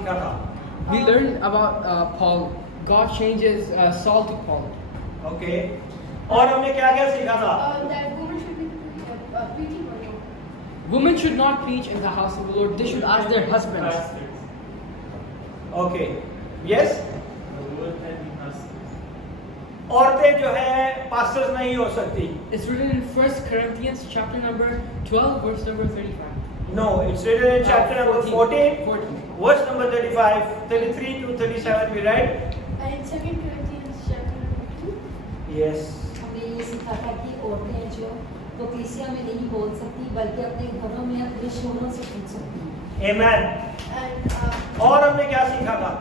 सीखा था? We learned about Paul. God changes Saul to Paul. Okay, और हमने क्या क्या सीखा था? That women should be preaching for you. Women should not preach in the house of the Lord. They should ask their husbands. Okay, yes. औरतें जो है pastors नहीं हो सकती। It's written in 1 Corinthians chapter number 12, verse number 35. No, it's written in chapter number 14, 14. verse number 35, 33 to 37 we read. And in 2 Corinthians chapter number 2. Yes. हमने ये सीखा था कि औरतें जो वो कलीसिया में नहीं बोल सकती बल्कि अपने घरों में अपने शोहरों से पूछ सकती हैं। Amen. And और हमने क्या सीखा था?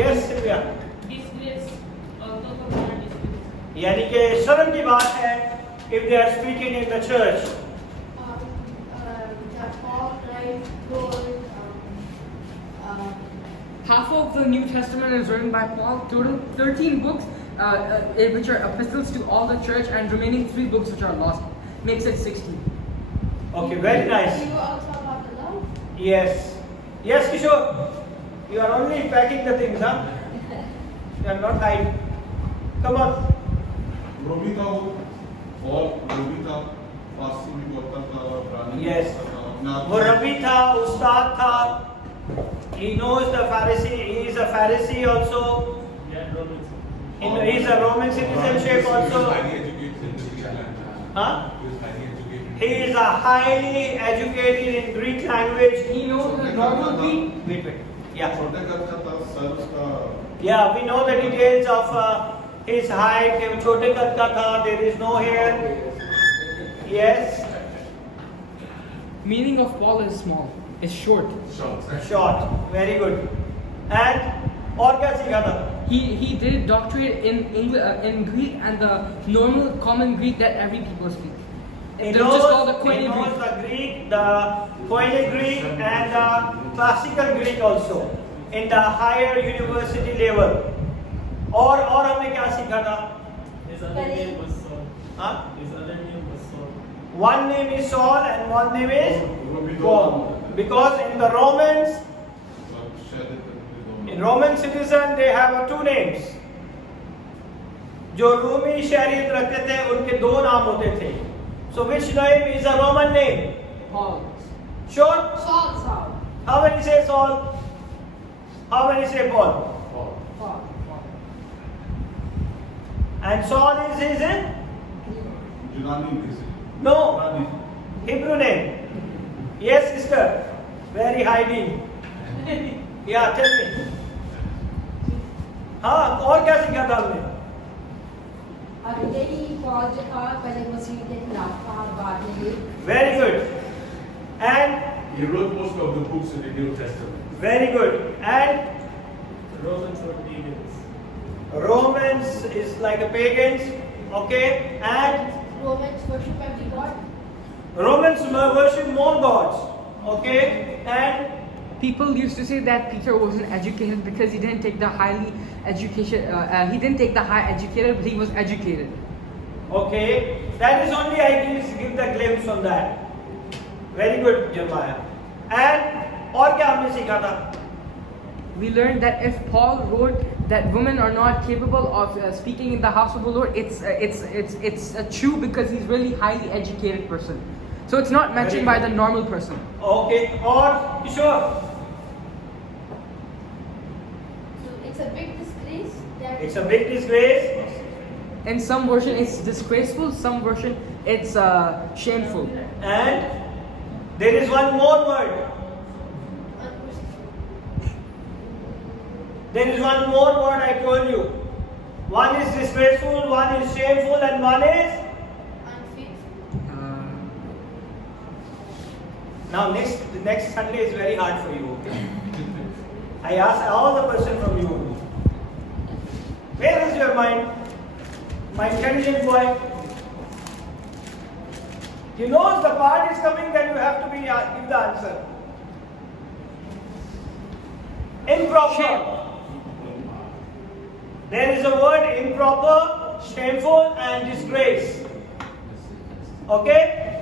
Yes, Silvia. यानी कि शर्म की बात है if they are speaking in the church. that Paul right told Half of the New Testament is written by Paul. Total 13 books, which are epistles to all the church, and remaining 3 books which are lost. Makes it 16. Okay, very nice. you also about the love. Yes. Yes, Kishore. You are only packing the things, huh? You are not hiding. Come on. रोमी था वो, और रोमी था, फारसी भी बोलता था, इब्रानी भी Yes. बोलता था, अपने आप वो रबी था, उस्ताद था. He knows the Pharisee. He is a Pharisee also. He is a Roman citizenship also. Huh? He is a highly educated in Greek language. He knows the normal Greek. Wait. Yeah. छोटे कद का था, sir उसका Yeah, we know the details of his height. वो छोटे कद का था. There is no hair. Yes. Meaning of Paul is small. It's short. Short. Very good. And और क्या सीखा था? He did doctorate in English, in Greek, and the normal common Greek that every people speak. He They're just called the knows Koine Greek. the Greek, the Koine Greek, and the classical Greek also in the higher university level. और हमने क्या सीखा था? हाँ? One name is Saul and one name is Paul. Because in the Romans, in Roman citizen, they have 2 names. जो रोमी शहरियत रखते थे उनके 2 नाम होते थे. So which name is a Roman name? Paul. Sure? Saul. How many say Saul? How many say Paul? Paul. And Saul is his यूनानी में से, no यूनानी, Hebrew name. Yes, sister. Very hiding. Yeah, tell me. हाँ, और क्या सीखा था हमने? और यही पॉल जो था पहले मसीह के खिलाफ था बाद में ये Very good. And he wrote most of the books in the New Testament. very good. And Romans were pagans. Romans is like a pagans. Okay. And Romans worship every god. Romans worship more gods. Okay. And People used to say that Peter wasn't educated because he didn't take the highly education. He didn't take the high educated, but he was educated. okay. That is only I can give the glimpse on that. Very good, Jeremiah. And और क्या हमने सीखा था? We learned that if Paul wrote that women are not capable of speaking in the house of the Lord, it's true because he's really highly educated person. So it's not mentioned by the normal person. Okay. और किशोर. So it's a big disgrace that It's a big disgrace. In some version it's disgraceful, some version it's shameful. And there is one more word. There is one more word I told you. One is disgraceful, one is shameful, and one is. unfaithful. Now the next Sunday is very hard for you. Okay? I ask all the person from you. Where is your mind? My intelligent boy. He knows the part is coming, then you have to be give the answer. Improper. There is a word improper, shameful, and disgrace. Okay?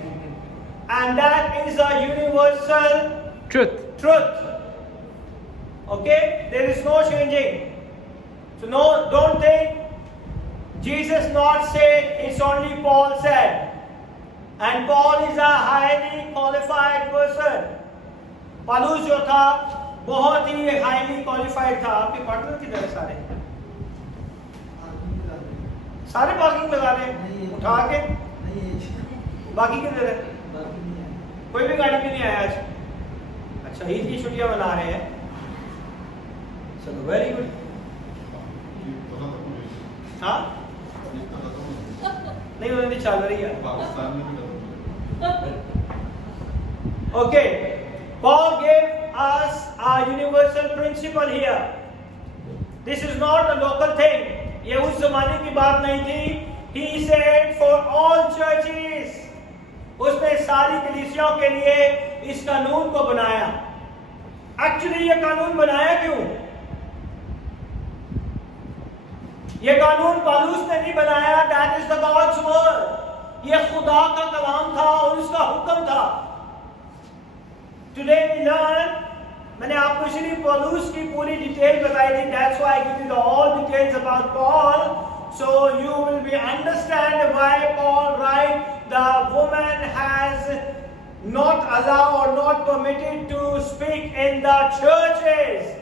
And that is a universal Truth. truth. Okay? There is no changing. So no, don't think Jesus not said, it's only Paul said. And Paul is a highly qualified person. पौलुस जो था बहुत ही highly qualified था. आपके partner किधर है सारे? सारे पार्किंग लगा रहे हैं उठा के. बाकी किधर है? कोई भी गाड़ी में नहीं आया आज. अच्छा, ईद की छुट्टियां मना रहे हैं. चलो वेरी गुड. हाँ नहीं, उन्होंने चल रही है. पाकिस्तान में भी खत्म. Okay, Paul gave us a universal principle here. This is not a local thing. ये उस जमाने की बात नहीं थी. He said for all churches. उसने सारी कलीसियाओं के लिए इस कानून को बनाया. Actually ये कानून बनाया क्यों? ये कानून पौलुस ने नहीं बनाया. That is the God's word. ये खुदा का कलाम था और उसका हुक्म था. Today we learn, मैंने आपको इसलिए पौलुस की पूरी डिटेल बताई थी. That's why I give you the all details about Paul, so you will be understand why Paul write the woman has not allowed or not permitted to speak in the churches.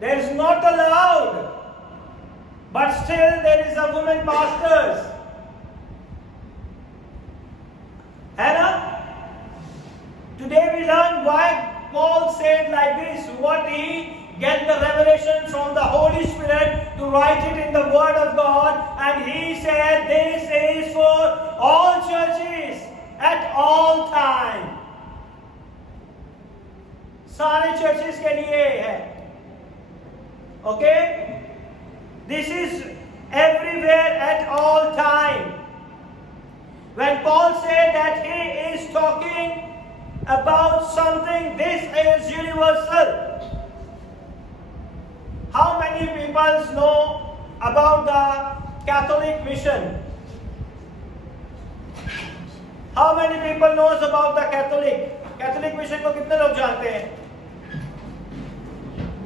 There is not allowed, but still there is a woman pastors. है ना? Today we learn why Paul said like this, what he get the revelation from the Holy Spirit to write it in the Word of God, and he said this is for all churches at all time. सारे churches के लिए है. Okay? This is everywhere at all time. When Paul said that he is talking about something, this is universal. How many people know about the Catholic mission? How many people knows about the Catholic mission को कितने लोग जानते हैं?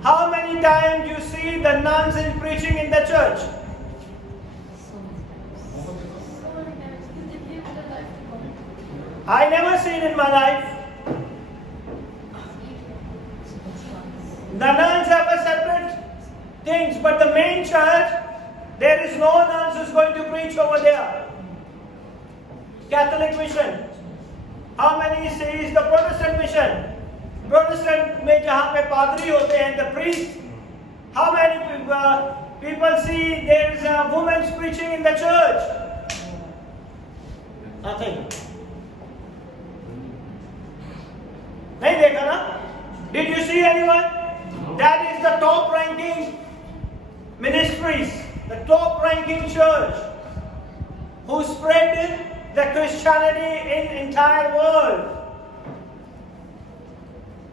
How many times you see the nuns in preaching in the church? I never seen in my life. The nuns have a separate things, but the main church, there is no nuns who's going to preach over there. Catholic mission. How many sees the Protestant mission? Protestant में जहाँ पे पादरी होते हैं, the priest. How many people see there is a woman preaching in the church? Nothing. नहीं देखा ना? Did you see anyone? That is the top ranking ministries, the top ranking church who spread the Christianity in entire world.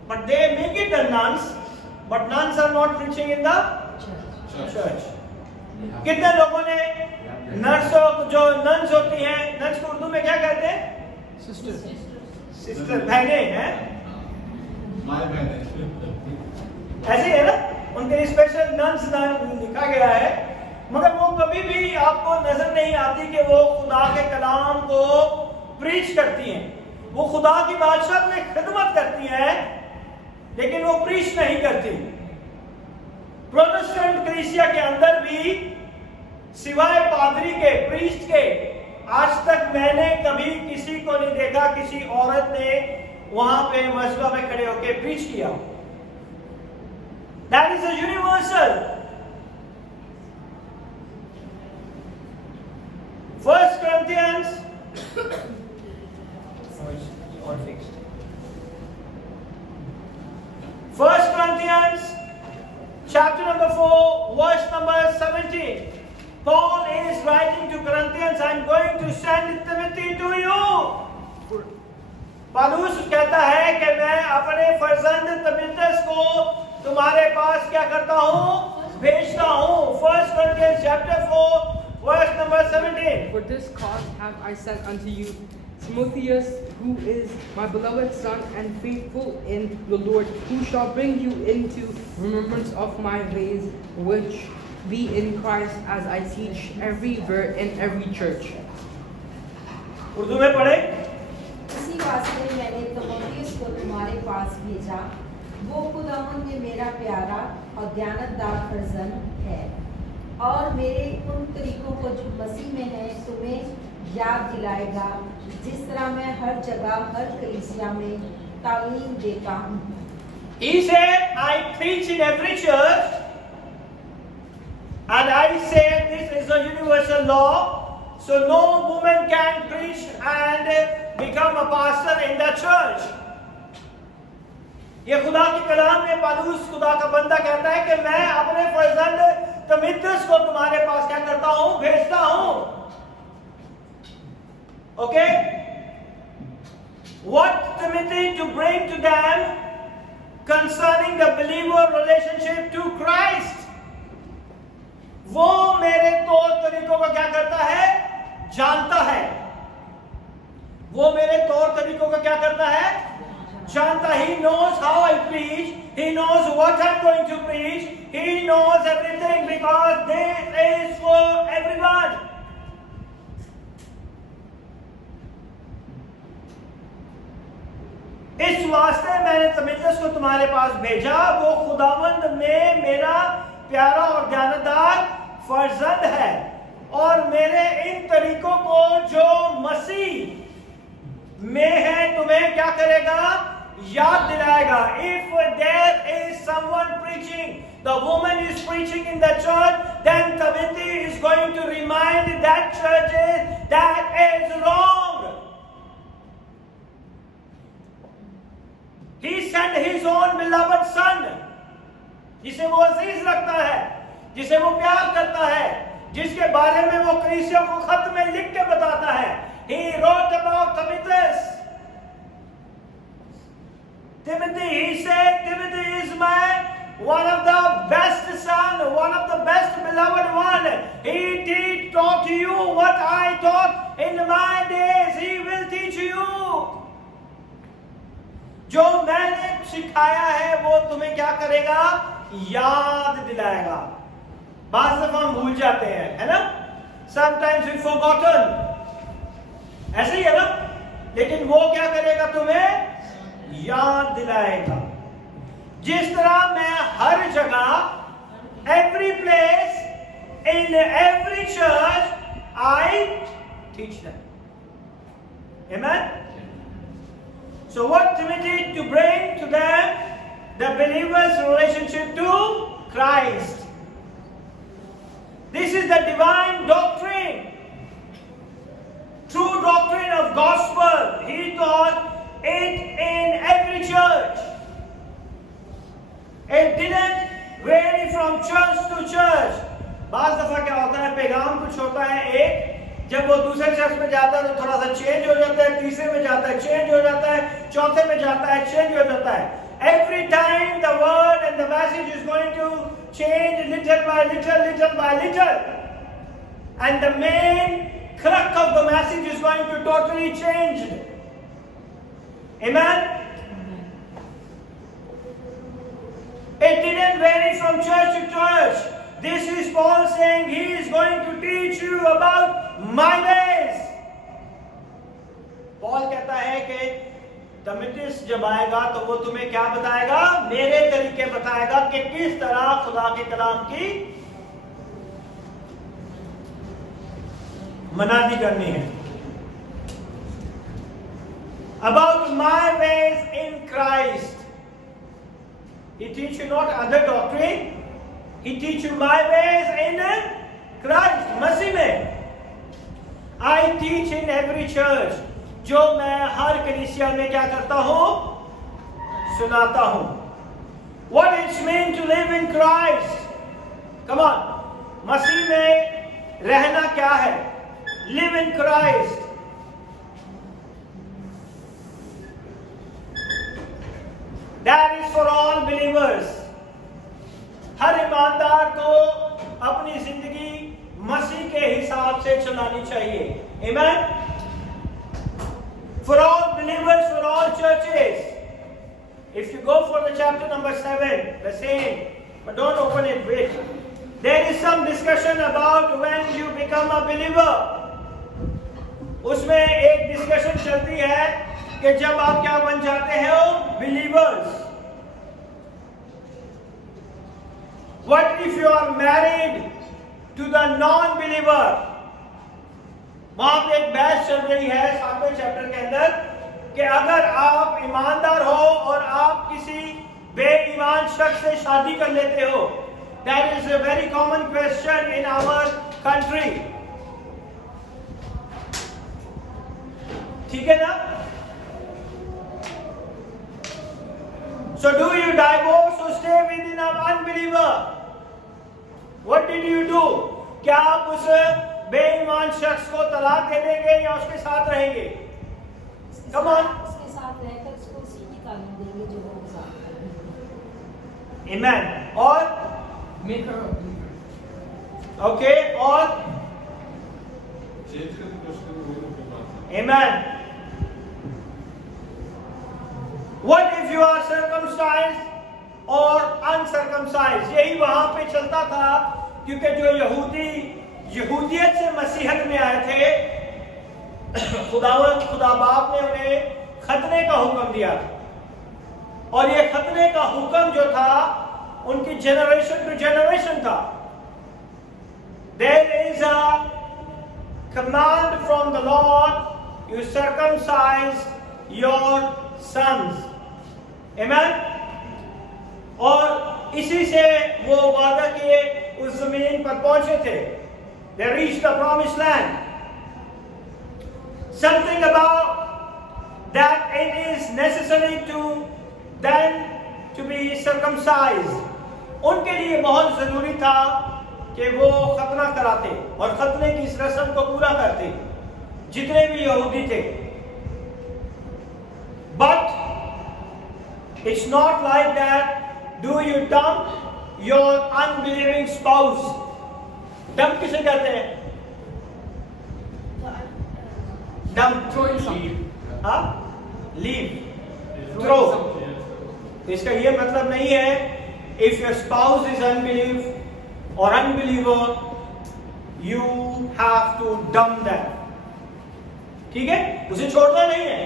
But they make it the nuns, but nuns are not preaching in the church. कितने लोगों ने नर्सों जो nuns होती हैं, nuns को उर्दू में क्या कहते हैं? सिस्टर बहनें हैं. माय बहनें. ऐसे है ना, उनके लिए स्पेशल नन्स लिखा गया है, मगर वो कभी भी आपको नजर नहीं आती कि वो खुदा के कलाम को प्रीच करती हैं. वो खुदा की बादशाह में खिदमत करती हैं, लेकिन वो प्रीच नहीं करती. प्रोटेस्टेंट कलीसिया के अंदर भी सिवाय पादरी के, प्रीस्ट के, आज तक मैंने कभी किसी को नहीं देखा किसी औरत ने वहां पे मस्जिद में खड़े होकर प्रीच किया. That is a universal. First Corinthians. All fixed. First Corinthians, chapter number 4, verse number 17. Paul is writing to Corinthians, I'm going to send Timothy to you. पौलुस कहता है कि मैं अपने फर्जंद तिमुथियुस को तुम्हारे पास क्या करता हूँ? भेजता हूँ. 1 Corinthians chapter 4 verse number 17. For this cause have I sent unto you Timotheus, who is my beloved son and faithful in the Lord, who shall bring you into remembrance of my ways, which be in Christ, as I teach everywhere in every church. Urdu में पढ़े। इसी वास्ते मैंने तीमुथियुस को तुम्हारे पास भेजा, वो खुदावंद में मेरा प्यारा और ज्ञानदार फर्जंद है, और मेरे उन तरीकों को जो मसीह में है तुम्हें याद दिलाएगा, जिस तरह मैं हर जगह हर कलीसिया में तालीम देता हूँ। He said, I preach in every church, and I say this is a universal law, so no woman can preach and become a pastor in the church. ये खुदा के कलाम में पौलुस खुदा का बंदा कहता है कि मैं अपने फर्जंद तीमुथियुस को तुम्हारे पास क्या करता हूं, भेजता हूं। Okay? What Timothy to bring to them concerning the believer relationship to Christ? वो मेरे तौर तरीकों को क्या करता है, जानता है। वो मेरे तौर तरीकों को क्या करता है, जानता। He knows how I preach, he knows what I'm going to preach, he knows everything, because this is for everyone. इस वास्ते मैंने तीमुथियुस को तुम्हारे पास भेजा, वो खुदावंद में मेरा प्यारा और ज्ञानदार फर्जंद है, और मेरे इन तरीकों को जो मसीह में है तुम्हें क्या करेगा, याद दिलाएगा। If there is someone preaching, the woman is preaching in the church, then Timothy is going to remind that church that is wrong. He sent his own beloved son, जिसे वो अजीज रखता है, जिसे वो प्यार करता है, जिसके बारे में वो कलीसिया को खत में लिख के बताता है। He wrote about Timothy. Timothy, he said, Timothy is one of the best son, one of the best beloved one. He taught you what I taught in my days. He will teach you. जो मैंने सिखाया है वो तुम्हें क्या करेगा, याद दिलाएगा। बात दफा हम भूल जाते हैं, है ना? Sometimes we forgotten, ऐसे ही है ना? लेकिन वो क्या करेगा, तुम्हें याद दिलाएगा। जिस तरह मैं हर जगह, every place, in every church, I teach them. Amen? So what Timothy to bring to them? The believer's relationship to Christ. This is the divine doctrine. True doctrine of gospel. He taught it in every church. It didn't vary from church to church. बाज़ दफा क्या होता है, पैगाम कुछ होता है एक, जब वो दूसरे चर्च में जाता है तो थोड़ा सा चेंज हो जाता है, तीसरे में जाता है चेंज हो जाता है, चौथे में जाता है चेंज हो जाता है। Every time the word and the message is going to change little by little, little by little, and the main crux of the message is going to totally change. Amen? It didn't vary from church to church. This is Paul saying he is going to teach you about my ways. Paul कहता है कि तीमुथियुस जब आएगा तो वो तुम्हें क्या बताएगा, मेरे तरीके बताएगा कि किस तरह खुदा के कलाम की मनादी करनी है। About my ways in Christ. He teach you not other doctrine. He teach you my ways in Christ, मसीह में। I teach in every church. जो मैं हर कलीसिया में क्या करता हूँ, सुनाता हूँ। What it means to live in Christ? Come on, मसीह में रहना क्या है? Live in Christ. That is for all believers. हर ईमानदार को अपनी जिंदगी मसीह के हिसाब से चलानी चाहिए। Amen? for all believers, for all churches. If you go for the chapter number 7, the same, but don't open it, wait. There is some discussion about when you become a believer. उसमें एक discussion चलती है कि जब आप क्या बन जाते हो, believers. What if you are married to the non-believer? वहां पे एक बहस चल रही है 7वें चैप्टर के अंदर कि अगर आप ईमानदार हो और आप किसी बेईमान शख्स से शादी कर लेते हो. That is a very common question in our country. ठीक है ना? So do you divorce or stay with an unbeliever? What did you do? क्या आप उस बेईमान शख्स को तलाक दे देंगे या उसके साथ रहेंगे? Come on. उसके साथ रहकर उसको उसी की तालीम देंगे जो वो साथ करेंगे. Amen. और Make her a believer. okay, और चेंज करके क्वेश्चन में वही लोग बात है. Amen. What if you are circumcised or uncircumcised? यही वहां पे चलता था क्योंकि जो यहूदियत से मसीहत में आए थे, खुदा बाप ने उन्हें खतने का हुक्म दिया और ये खतने का हुक्म जो था उनकी जनरेशन टू जनरेशन था. There is a command from the Lord, you circumcise your sons. Amen. और इसी से वो वादा के उस जमीन पर पहुंचे थे. They reached the promised land. Something about that it is necessary to then to be circumcised. उनके लिए बहुत जरूरी था कि वो खतना कराते और खतने की इस रस्म को पूरा करते जितने भी यहूदी थे. But it's not like that. Do you dump your unbelieving spouse? Dump किसे कहते हैं? Dump. Throw in something. हाँ? Leave. Throw. इसका ये मतलब नहीं है if your spouse is unbelief or unbeliever, you have to dump them. ठीक है? उसे छोड़ना नहीं है.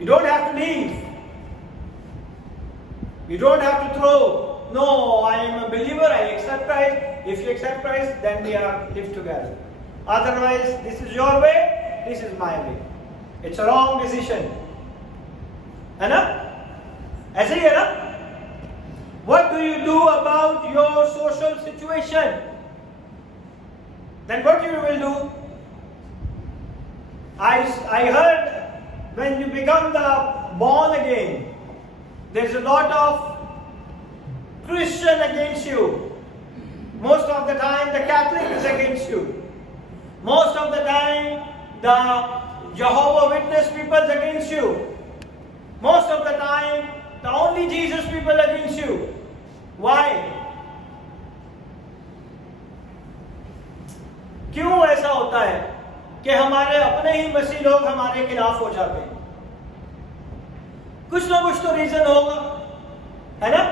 You don't have to leave. You don't have to throw. No, I am a believer, I accept Christ. If you accept Christ, then we are live together. Otherwise, this is your way, this is my way. It's a wrong decision. है ना? ऐसे ही है ना? What do you do about your social situation? Then what you will do? I heard when you become the born again, there's a lot of Christian against you. Most of the time the Catholic is against you. Most of the time the Jehovah Witness people is against you. Most of the time the only Jesus people against you. Why? क्यों ऐसा होता है कि हमारे अपने ही मसीह लोग हमारे खिलाफ हो जाते हैं? कुछ ना कुछ तो रीजन होगा, है ना?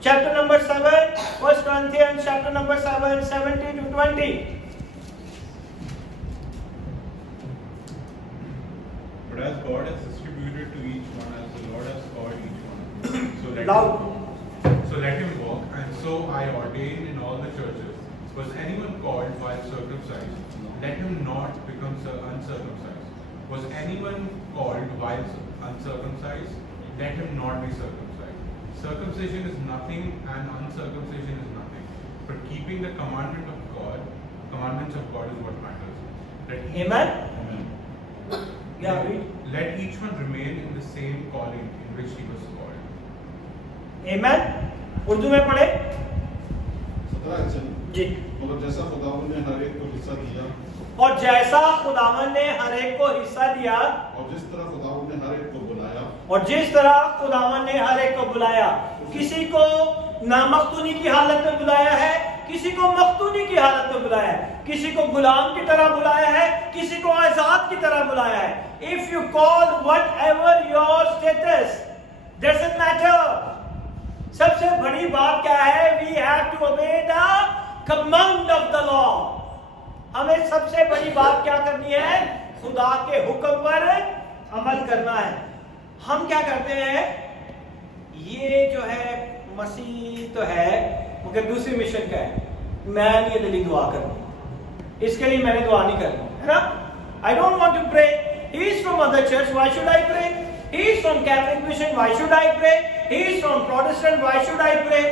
Chapter number 7, 1 Corinthians chapter number 7, 17 to 20. But as God has distributed to each one as the Lord has called each one, so let him walk. And so I ordain in all the churches. Was anyone called while circumcised? Let him not become uncircumcised. Was anyone called while uncircumcised? Let him not be circumcised. Circumcision is nothing and uncircumcision is nothing. But keeping the commandments of God is what matters. Amen. Amen. Yeah, read. Let each one remain in the same calling in which he was called. Amen. Urdu में पढ़े 17 action जी. मगर जैसा खुदावंद ने हर एक को हिस्सा दिया और जैसा खुदावन ने हर एक को हिस्सा दिया और जिस तरह खुदावंद ने हर एक को बुलाया और जिस तरह खुदावन ने हर एक को बुलाया, किसी को नामख्तूनी की हालत में बुलाया है, किसी को मख्तूनी की हालत में बुलाया है, किसी को गुलाम की तरह बुलाया है, किसी को आजाद की तरह बुलाया है। If you call whatever your status, doesn't matter. सबसे बड़ी बात क्या है? We have to obey the command of the law. हमें सबसे बड़ी बात क्या करनी है? खुदा के हुक्म पर अमल करना है। हम क्या करते हैं? ये जो है मसीह तो है मगर दूसरी मिशन का है, मैं ये दिली दुआ करनी, इसके लिए मैंने दुआ नहीं करनी, है ना? I don't want to pray. He is from other church, why should I pray? He is from Catholic mission, why should I pray? He is from Protestant, why should I pray?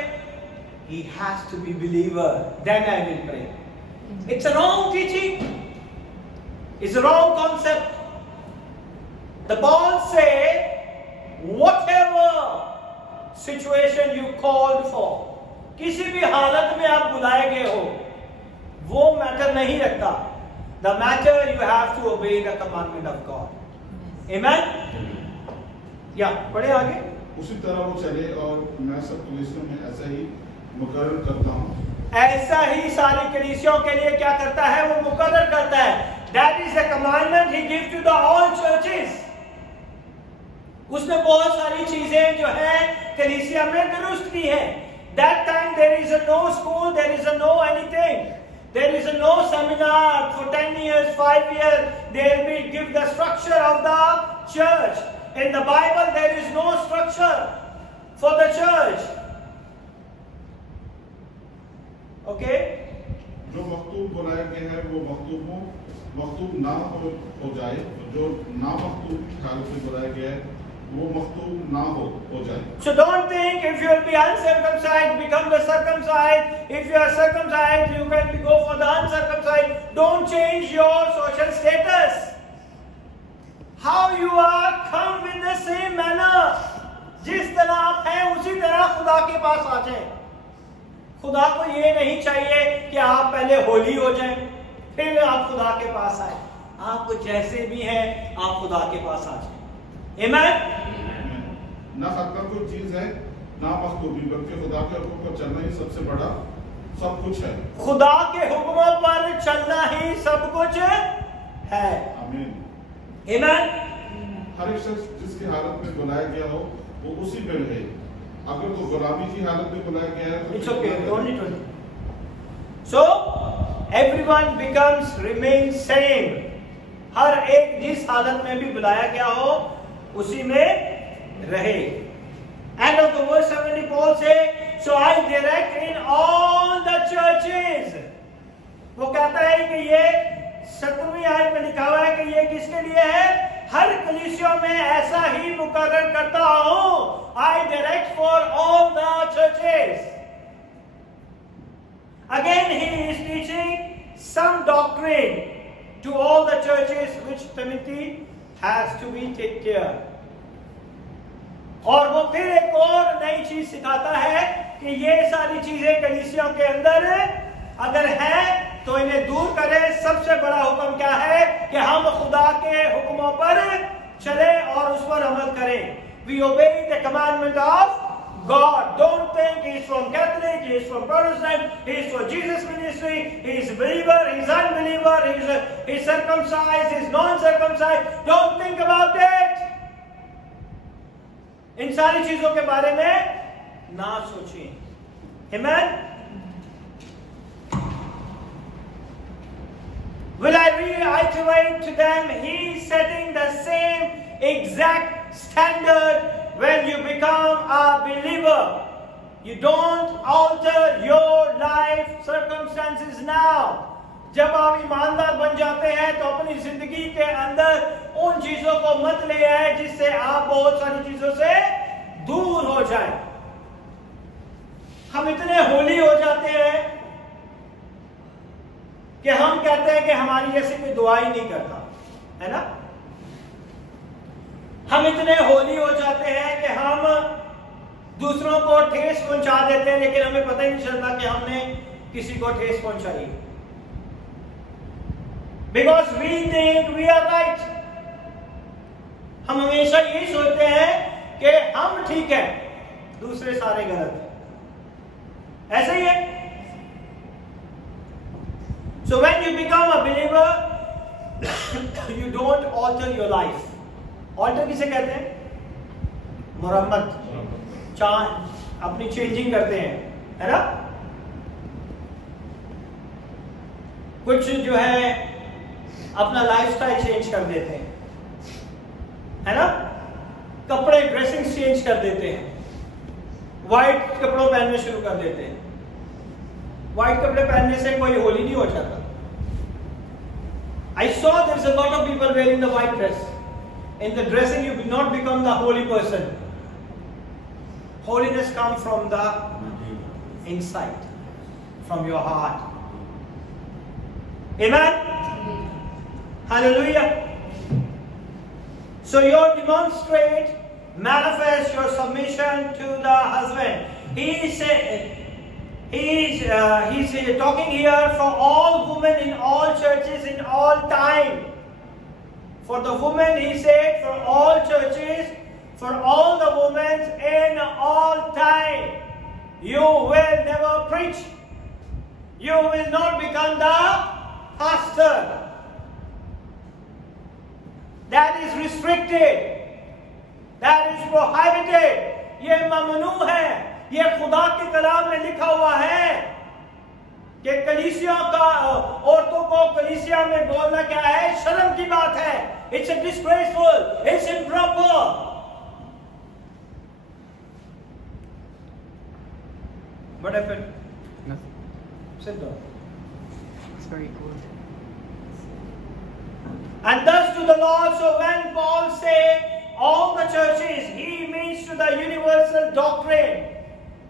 He has to be believer, then I will pray. It's a wrong teaching. It's a wrong concept. The Bible say, whatever situation you called for, किसी भी हालत में आप बुलाए गए हो, वो matter नहीं रखता. The matter you have to obey the commandment of God. Amen? या पढ़े आगे। उसी तरह वो चले और मैं सब कलीसियों में ऐसा ही मुकर्रर करता हूँ। ऐसा ही सारी कलीसियों के लिए क्या करता है? वो मुकर्रर करता है। That is the commandment he gives to the all churches. उसने बहुत सारी चीजें जो है कलीसिया में दुरुस्त की है। That time there is a no school, there is a no anything. There is a no seminar for 10 years, 5 years. They will give the structure of the church. In the Bible, there is no structure for the church. Okay? जो मखतूब बुलाया गया है वो मखतूब ना हो जाए, जो ना मखतूब की हालत में बुलाया गया है वो मखतूब ना हो जाए। So don't think if you will be uncircumcised, become the circumcised. If you are circumcised, you can go for the uncircumcised. Don't change your social status. How you are, come with the same manner. जिस तरह आप हैं उसी तरह खुदा के पास आ जाएं। खुदा को ये नहीं चाहिए कि आप पहले होली हो जाएं, फिर आप खुदा के पास आए। आप जैसे भी हैं आप खुदा के पास आ जाएं। आमीन। ना खतना कोई चीज है ना मखतूबी, बल्कि खुदा के हुक्म पर चलना ही सबसे बड़ा सब कुछ है। खुदा के हुक्मों पर चलना ही सब कुछ है। आमीन। आमीन। हर एक शख्स जिसकी हालत में बुलाया गया हो वो उसी में रहे। अगर तो गुलामी की हालत में बुलाया गया है तो It's okay, only 20. So everyone becomes remain same. हर एक जिस हालत में भी बुलाया गया हो उसी में रहे। End of the verse 70, Paul say, so I direct in all the churches. वो कहता है कि ये 17वीं आयत में लिखा हुआ है कि ये किसके लिए है? हर कलीसियों में ऐसा ही मुकर्रर करता हूं। I direct for all the churches. Again he is teaching some doctrine to all the churches which Timothy has to be take care. और वो फिर एक और नई चीज सिखाता है कि ये सारी चीजें कलीसियों के अंदर अगर है तो इन्हें दूर करें। सबसे बड़ा हुक्म क्या है? कि हम खुदा के हुक्मों पर चले और उस पर अमल करें। We obey the commandment of God. Don't think he is from Catholic, he is from Protestant, he is for Jesus ministry, he is a believer, he is unbeliever, he is circumcised, he is non-circumcised. Don't think about it. इन सारी चीजों के बारे में ना सोचें। Amen? Will I reiterate to them? He is setting the same exact standard when you become a believer. You don't alter your life circumstances now. जब आप ईमानदार बन जाते हैं तो अपनी जिंदगी के अंदर उन चीजों को मत ले आए जिससे आप बहुत सारी चीजों से दूर हो जाएं। हम इतने होली हो जाते हैं कि हम कहते हैं कि हमारी जैसे कोई दुआ ही नहीं करता, है ना? हम इतने होली हो जाते हैं कि हम दूसरों को ठेस पहुंचा देते हैं लेकिन हमें पता ही नहीं चलता कि हमने किसी को ठेस पहुंचाई। Because we think we are right. हम हमेशा यही सोचते हैं कि हम ठीक हैं, दूसरे सारे गलत हैं। ऐसे ही है। So when you become a believer, you don't alter your life. Alter किसे कहते हैं? मुरम्मत, अपनी चेंजिंग करते हैं, है ना? कुछ जो है अपना लाइफस्टाइल चेंज कर देते हैं, है ना? कपड़े, ड्रेसिंग चेंज कर देते हैं, व्हाइट कपड़ों पहनने शुरू कर देते हैं। व्हाइट कपड़े पहनने से कोई होली नहीं हो जाता। I saw there's a lot of people wearing the white dress. In the dressing, you will not become the holy person. Holiness comes from the inside, from your heart. Amen? Hallelujah. So you demonstrate, manifest your submission to the husband. He's talking here for all women in all churches in all time. For the women, he said, for all churches, for all the women in all time. You will never preach. You will not become the pastor. That is restricted. That is prohibited. ये ममनू है। ये खुदा के कलाम में लिखा हुआ है कि कलीसिया का औरतों को कलीसिया में बोलना क्या है? शर्म की बात है। It's a disgraceful. It's improper. What happened? Nothing. Sit down. It's very cool. And thus to the Lord. So when Paul say all the churches, he means to the universal doctrine.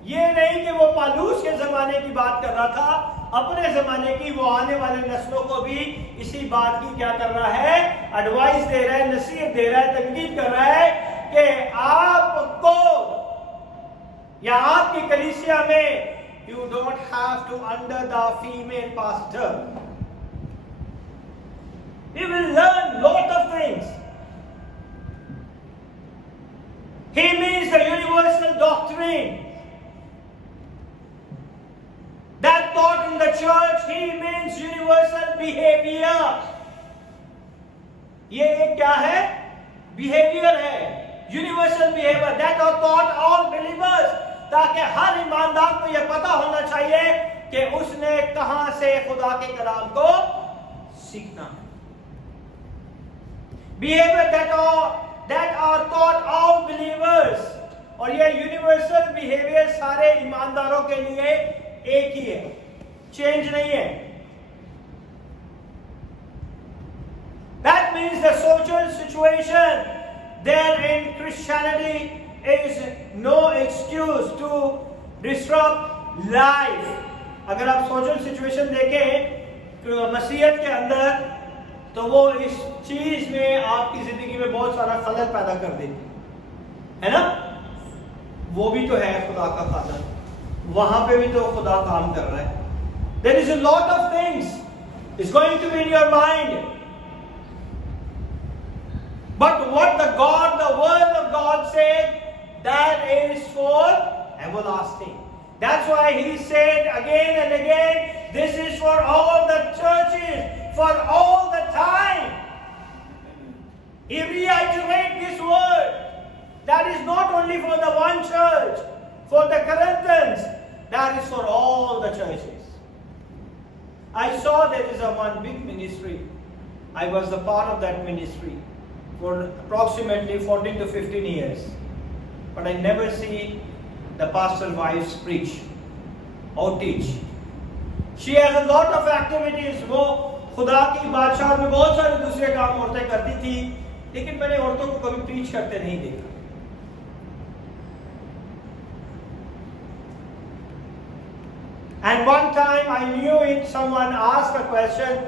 ये नहीं कि वो पालूस के जमाने की बात कर रहा था, अपने जमाने की, वो आने वाले नस्लों को भी इसी बात की क्या कर रहा है? एडवाइस दे रहा है, नसीहत दे रहा है, तकीद कर रहा है कि आपको या आपकी कलीसिया में you don't have to under the female pastor. You will learn lot of things. He means the universal doctrine that taught in the church. He means universal behavior. ये एक क्या है? Behavior है, universal behavior that are taught all believers, ताकि हर ईमानदार को यह पता होना चाहिए कि उसने कहां से खुदा के कलाम को सीखना है। Behavior that are taught all believers. और ये यूनिवर्सल बिहेवियर सारे ईमानदारों के लिए एक ही है, चेंज नहीं है। That means the social situation there in Christianity is no excuse to disrupt life. अगर आप सोशल सिचुएशन देखें मसीहत के अंदर, तो वो इस चीज में आपकी जिंदगी में बहुत सारा खलल पैदा कर देती है ना? वो भी तो है खुदा का खाना, वहां पे भी तो खुदा काम कर रहा है। There is a lot of things is going to be in your mind, but what the word of God said, that is for everlasting. That's why he said again and again, this is for all the churches, for all the time. He reiterates this word. That is not only for the one church, for the Corinthians, that is for all the churches. I saw there is a one big ministry. I was a part of that ministry for approximately 14 to 15 years. But I never see the pastor wives preach or teach. She has a lot of activities. वो खुदा की बादशाह में बहुत सारे दूसरे काम औरतें करती थी, लेकिन मैंने औरतों को कभी प्रीच करते नहीं देखा। And one time I knew it, someone asked a question,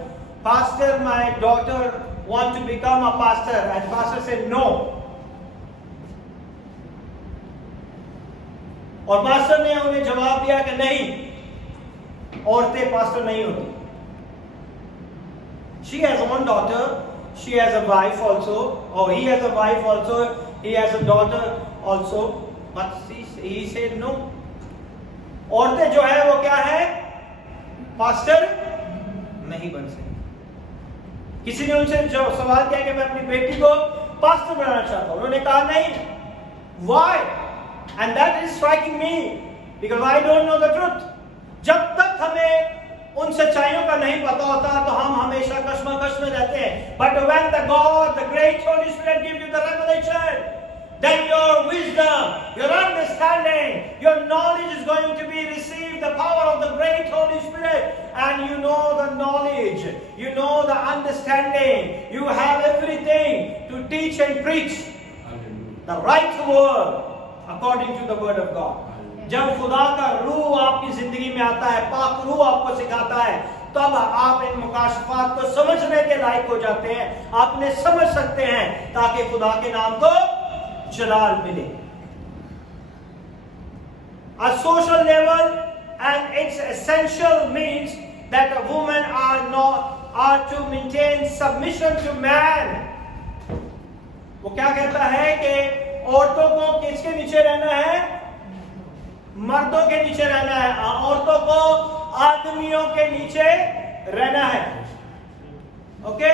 Pastor, my daughter wants to become a pastor, and pastor said no. और पास्टर ने उन्हें जवाब दिया कि नहीं, औरतें पास्टर नहीं होती। She has one daughter, she has a wife also, or he has a wife also, he has a daughter also, but he said no. औरतें जो है वो क्या है? पास्टर नहीं बन सकते। किसी ने उनसे जो सवाल किया कि मैं अपनी बेटी को पास्टर बनाना चाहता हूं, उन्होंने कहा नहीं। Why? And that is striking me because I don't know the truth. जब तक हमें उन सच्चाइयों का नहीं पता होता तो हम हमेशा कश्मकश में रहते हैं। But when the God, the great Holy Spirit gives you the revelation, then your wisdom, your understanding, your knowledge is going to be received, the power of the great Holy Spirit, and you know the knowledge, you know the understanding, you have everything to teach and preach the right word according to the word of God. जब खुदा का रूह आपकी जिंदगी में आता है, पाक रूह आपको सिखाता है, तब आप इन मुकाशफात को समझने के लायक हो जाते हैं, आप इन्हें समझ सकते हैं ताकि खुदा के नाम को जलाल मिले। A social level, and its essential means that a woman are to maintain submission to man. वो क्या कहता है कि औरतों को किसके नीचे रहना है? मर्दों के नीचे रहना है। औरतों को आदमियों के नीचे रहना है। ओके?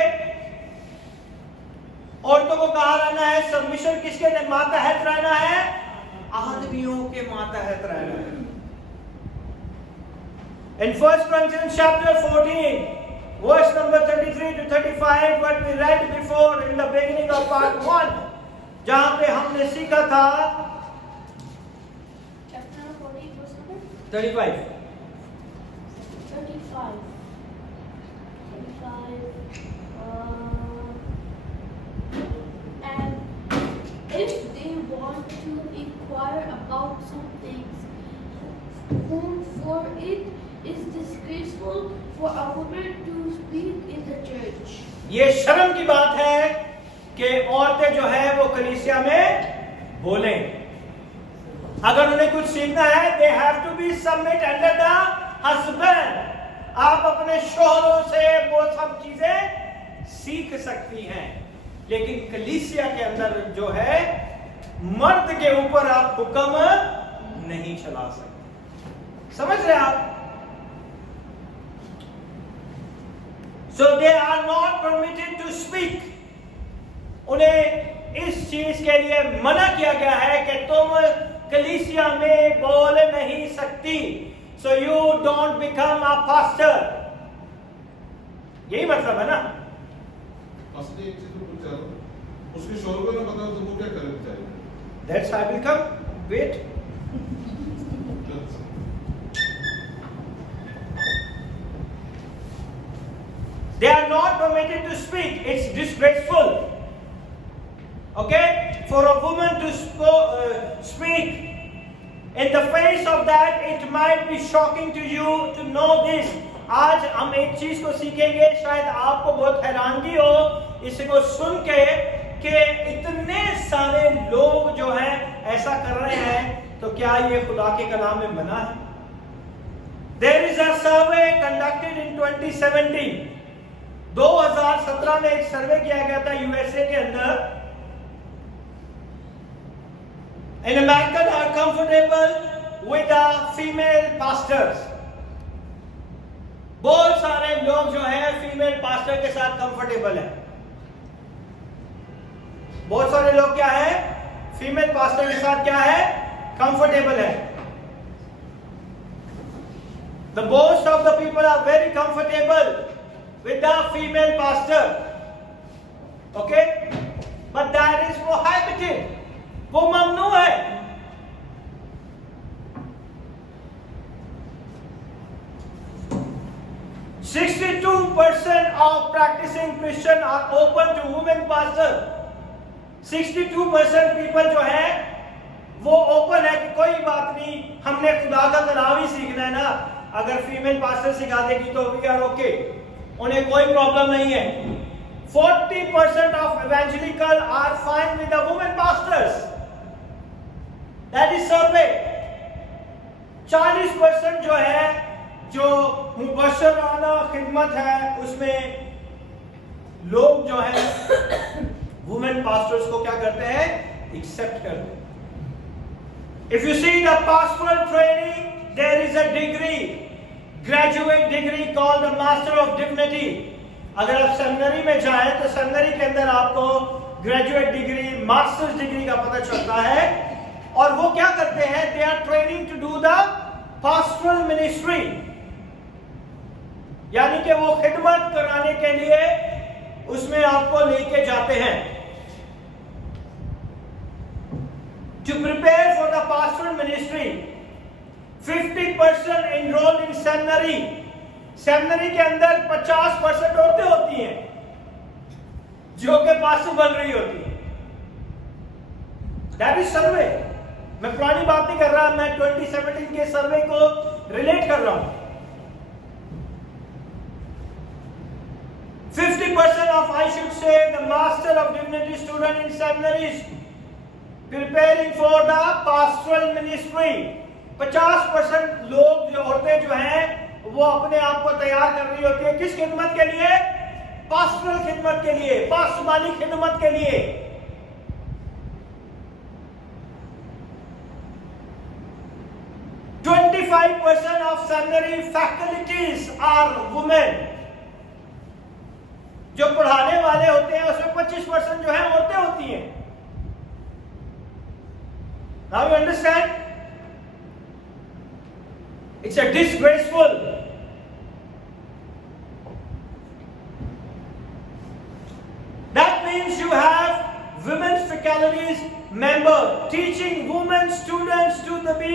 औरतों को कहा रहना है, सबमिशन किसके मातहत रहना है? आदमियों के मातहत रहना है। In 1 Corinthians chapter 14, verse number 33 to 35, what we read before in the beginning of part 1, जहां पे हमने सीखा था 35. And if they want to inquire about some things, whom for it is disgraceful for a woman to speak in the church. ये शर्म की बात है कि औरतें जो है वो कलीसिया में बोलें। अगर उन्हें कुछ सीखना है, they have to be submit under the husband. आप अपने शोहरों से वो सब चीजें सीख सकती हैं, लेकिन कलीसिया के अंदर जो है मर्द के ऊपर आप हुक्म नहीं चला सकते। समझ रहे आप? So they are not permitted to speak. उन्हें इस चीज के लिए मना किया गया है कि तुम कलीसिया में बोल नहीं सकती। So you don't become a pastor. यही मतलब है ना? पास्टर एक चीज को पूछा, उसके शोहर को ना पता हो तो वो क्या करे बेचारे? That's I will come. Wait. They are not permitted to speak. It's disgraceful. Okay? For a woman to speak, in the face of that, it might be shocking to you to know this. आज हम एक चीज को सीखेंगे, शायद आपको बहुत हैरानगी हो इसको सुन के कि इतने सारे लोग जो हैं ऐसा कर रहे हैं, तो क्या ये खुदा के कलाम में मना है? There is a survey conducted in 2017. 2017 में एक सर्वे किया गया था यूएसए के अंदर। In America are comfortable with the female pastors. बहुत सारे लोग जो हैं फीमेल पास्टर के साथ कंफर्टेबल है। बहुत सारे लोग क्या है? फीमेल पास्टर के साथ क्या है? कंफर्टेबल है। The most of the people are very comfortable with the female pastor. Okay? But that is prohibited. वो ममनू है। ,62% of practicing Christian are open to women pastor. 62% people जो है वो ओपन है कि कोई बात नहीं, हमने खुदा का कलाम ही सीखना है ना, अगर फीमेल पास्टर सिखा देगी तो वी आर ओके, उन्हें कोई प्रॉब्लम नहीं है। 40% of evangelical are fine with the women pastors. That is survey. 40% जो है, जो मुबशराना खिदमत है, उसमें लोग जो है वुमेन पास्टर्स को क्या करते हैं? एक्सेप्ट करते हैं। If you see the pastoral training, there is a degree. graduate degree called the Master of Divinity. अगर आप सेमिनरी में जाएं तो सेमिनरी के अंदर आपको ग्रेजुएट डिग्री, मास्टर्स डिग्री का पता चलता है। और वो क्या करते हैं? They are training to do the pastoral ministry, यानी कि वो खिदमत कराने के लिए उसमें आपको लेके जाते हैं। To prepare for the pastoral ministry, 50% enrolled in seminary. Seminary के अंदर 50% औरतें होती हैं जो कि पास्टर बन रही होती हैं। That is सर्वे। मैं पुरानी बात नहीं कर रहा, मैं 2017 के सर्वे को रिलेट कर रहा हूं। 50% of, I should say, the Master of Divinity student in seminaries preparing for the pastoral ministry. 50% लोग जो औरतें जो हैं वो अपने आप को तैयार कर रही होती है किस खिदमत के लिए? पास्टरल खिदमत के लिए, पास्टरवाली खिदमत के लिए। – 25% of seminary faculties are women. जो पढ़ाने वाले होते हैं उसमें 25% जो है औरतें होती हैं। Now you understand? It's a disgraceful. That means you have women's faculties member teaching women students to be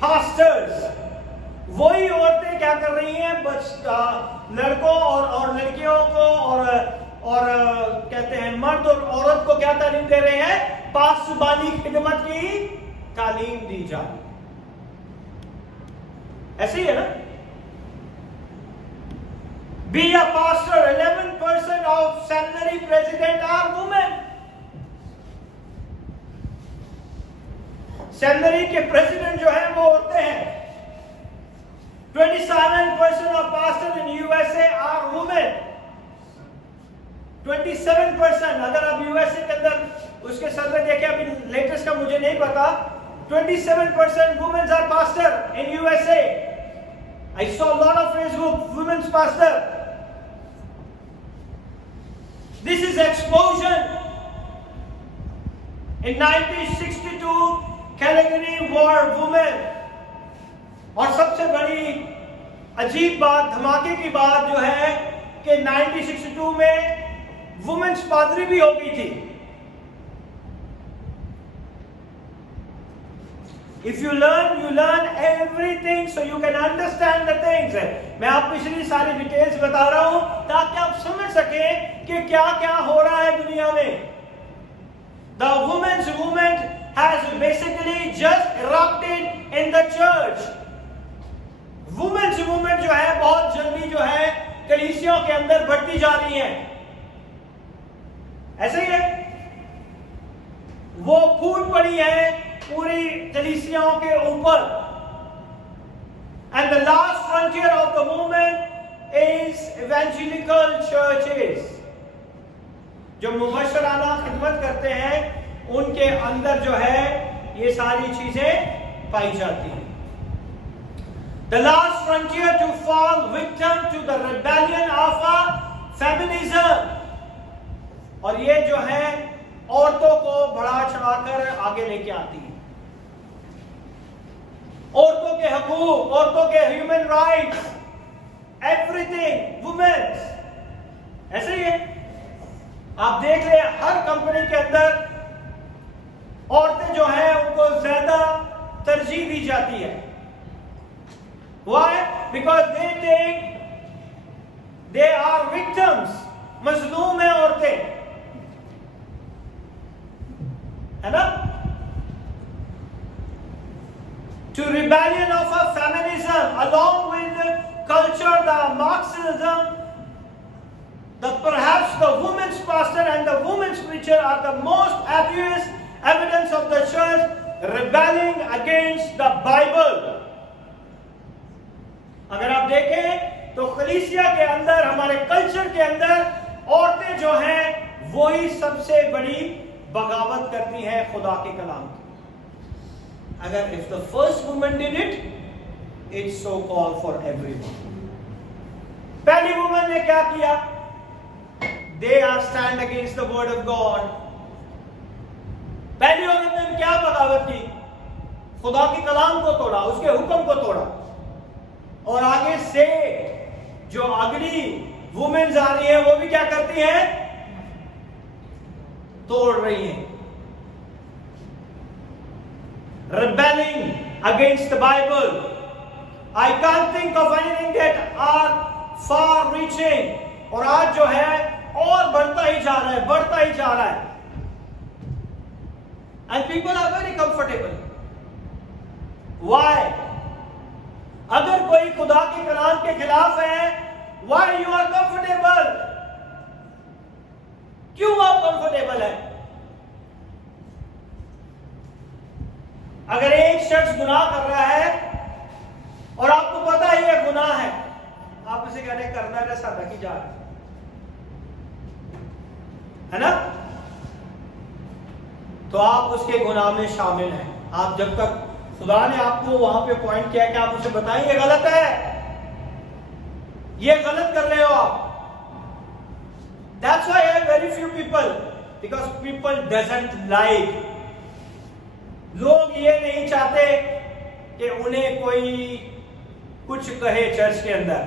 pastors. वही औरतें क्या कर रही हैं? लड़कों और लड़कियों को और कहते हैं मर्द और औरत को क्या तालीम दे रहे हैं? पास्टरवाली खिदमत की तालीम दी जाए। ऐसे ही है ना? Be a pastor. 11% of seminary president are women. Seminary के प्रेसिडेंट जो है वो औरतें हैं। 27% of pastors in USA are women. 27%। अगर आप यूएसए के अंदर उसके सर्वे देखें, अभी लेटेस्ट का मुझे नहीं पता, 27% women are pastor in USA. I saw a lot of Facebook women's pastor. This is explosion. In 1962, Calgary were women. और सबसे बड़ी अजीब बात, धमाके की बात जो है कि 1962 में वुमेन्स पादरी भी हो गई थी। If you learn everything so you can understand the things. मैं आप पिछली सारी डिटेल्स बता रहा हूं ताकि आप समझ सकें कि क्या क्या हो रहा है दुनिया में। The women's movement has basically just erupted in the church. Women's movement जो है बहुत जल्दी जो है कलीसियों के अंदर बढ़ती जा रही है। ऐसे ही है, वो फूट पड़ी है पूरी कलीसियाओं के ऊपर। And the last frontier of the movement is evangelical churches. जो मुबशराना खिदमत करते हैं उनके अंदर जो है ये सारी चीजें पाई जाती हैं। The last frontier to fall victim to the rebellion of a feminism. और ये जो है औरतों को बढ़ा चढ़ाकर आगे लेके आती है। औरतों के हकूक, औरतों के ह्यूमन राइट्स, एवरीथिंग वुमेन्स। ऐसे ही है, आप देख ले हर कंपनी के अंदर औरतें जो हैं उनको ज्यादा तरजीह दी जाती है। Why? Because they think they are victims. मजलूम है औरतें, है ना? To rebellion of a feminism, along with the culture, the Marxism, perhaps the women's pastor and the women's preacher are the most obvious evidence of the church rebelling against the Bible. अगर आप देखें तो कलीसिया के अंदर, हमारे culture के अंदर औरतें जो हैं वही सबसे बड़ी बगावत करती हैं खुदा के कलाम की। अगर if the first woman did it, it's so called for everyone. पहली वुमन ने क्या किया? They are stand against the word of God. पहली औरत ने क्या बगावत की? खुदा के कलाम को तोड़ा, उसके हुक्म को तोड़ा। और आगे से जो अगली वुमेन्स आ रही है वो भी क्या करती हैं? तोड़ रही हैं। Rebelling against the Bible. I can't think of anything that are far reaching. और आज जो है और बढ़ता ही जा रहा है, बढ़ता ही जा रहा है। And people are very comfortable. Why? अगर कोई खुदा के कलाम के खिलाफ है, why you are comfortable? क्यों आप कंफर्टेबल है? अगर एक शख्स गुनाह कर रहा है और आपको पता ही है गुनाह है, आप उसे कहते करना है, सादा की जा रहा है ना? तो आप उसके गुनाह में शामिल हैं। आप जब तक खुदा ने आपको वहां पे पॉइंट किया कि आप उसे बताएं ये गलत है, ये गलत कर रहे हो आप। That's why I have very few people, because people doesn't like. लोग ये नहीं चाहते कि उन्हें कोई कुछ कहे चर्च के अंदर,